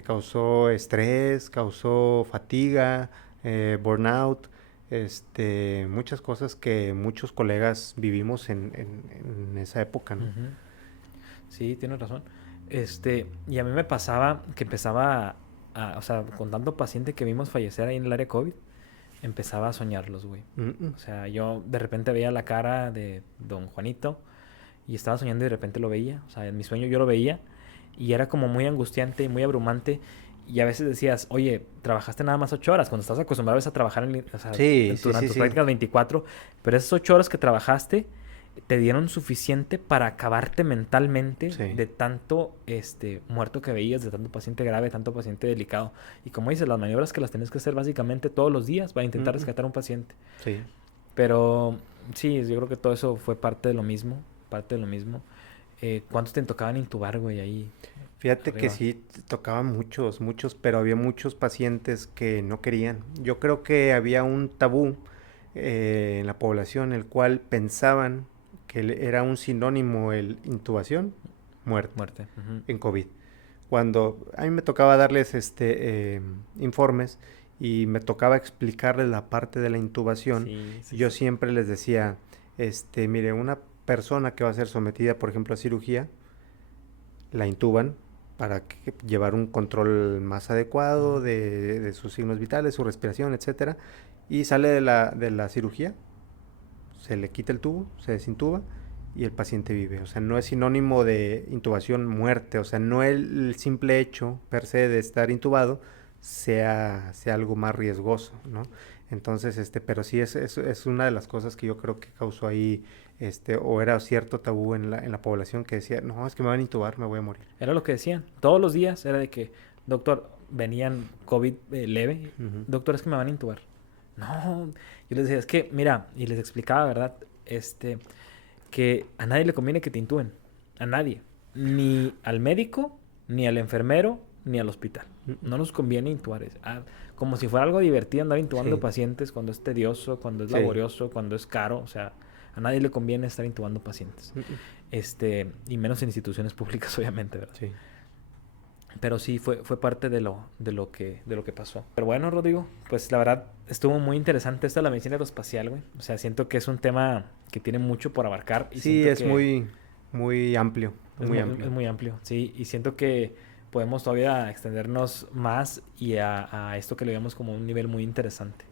causó estrés, causó fatiga, burnout, muchas cosas que muchos colegas vivimos en esa época, ¿no? Ujú. Sí, tienes razón. Y a mí me pasaba que empezaba o sea, con tanto paciente que vimos fallecer ahí en el área COVID, empezaba a soñarlos, güey. Mm, mm. O sea, yo de repente veía la cara de don Juanito y estaba soñando y de repente lo veía. O sea, en mi sueño yo lo veía y era como muy angustiante y muy abrumante. Y a veces decías, oye, trabajaste nada más 8 horas, cuando estás acostumbrado a trabajar o sea, Sí, sí, durante sí, tus sí, prácticas 24, pero esas 8 horas que trabajaste te dieron suficiente para acabarte mentalmente sí. de tanto muerto que veías, de tanto paciente grave, tanto paciente delicado. Y como dices, las maniobras que las tenés que hacer básicamente todos los días para Mm, intentar mm. rescatar a un paciente. Sí. Pero sí, yo creo que todo eso fue parte de lo mismo, parte de lo mismo. ¿Cuántos te tocaban intubar, güey, ahí Fíjate que arriba? sí, tocaban muchos, muchos, pero había muchos pacientes que no querían. Yo creo que había un tabú en la población, el cual pensaban que era un sinónimo el intubación, muerte, Muerte. Ujú. en COVID. Cuando a mí me tocaba darles informes, y me tocaba explicarles la parte de la intubación, Sí, sí, yo sí. siempre les decía, mire, una persona que va a ser sometida, por ejemplo, a cirugía, la intuban para llevar un control más adecuado Ujú. de sus signos vitales, su respiración, etcétera, y sale de la cirugía, se le quita el tubo, se desintuba y el paciente vive. O sea, no es sinónimo de intubación muerte, o sea, no el simple hecho per se de estar intubado sea algo más riesgoso, ¿no? Entonces, pero sí es una de las cosas que yo creo que causó ahí, o era cierto tabú en la población, que decía, no, es que me van a intubar, me voy a morir. Era lo que decían. Todos los días era de que, doctor, venían COVID leve. Ujú. Doctor, es que me van a intubar. No, yo les decía, es que, mira, y les explicaba, ¿verdad? Que a nadie le conviene que te intuben. A nadie. Ni al médico, ni al enfermero, ni al hospital. Mm, mm. No nos conviene intubar. Como si fuera algo divertido andar intubando Sí, pacientes cuando es tedioso, cuando es sí. laborioso, cuando es caro. O sea, a nadie le conviene estar intubando pacientes. Mm, mm. Y menos en instituciones públicas, obviamente, ¿verdad? Sí. Pero sí, fue parte de lo que pasó. Pero bueno, Rodrigo, pues la verdad estuvo muy interesante esto de la medicina aeroespacial, güey. O sea, siento que es un tema que tiene mucho por abarcar y Sí, siento es que muy, muy amplio, es muy muy, amplio. es muy amplio, sí. Y siento que podemos todavía extendernos más y a esto que le vemos como un nivel muy interesante.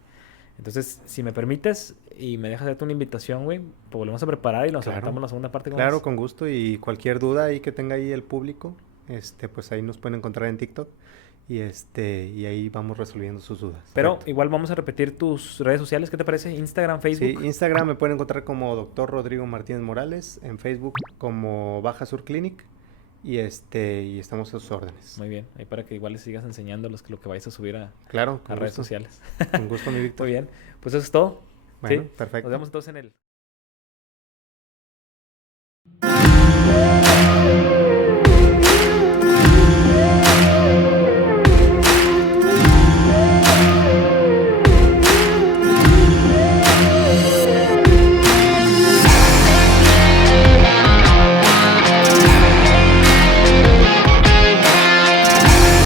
Entonces, si me permites y me dejas hacerte una invitación, güey, pues volvemos a preparar y nos Claro, aventamos la segunda parte, ¿cómo claro, ves? con gusto, y cualquier duda ahí que tenga ahí el público, pues ahí nos pueden encontrar en TikTok, y ahí vamos resolviendo sus dudas. Pero Perfecto. igual vamos a repetir tus redes sociales, ¿qué te parece? Instagram, Sí, Facebook. Instagram me pueden encontrar como Dr. Rodrigo Martínez Morales, en Facebook como Baja Sur Clinic, y estamos a sus órdenes. Muy bien, ahí para que igual les sigas enseñando lo que vais a subir a, Claro, a redes sociales. con gusto, mi Víctor. Muy bien, pues eso es todo. Bueno, ¿Sí? perfecto. Nos vemos entonces en el...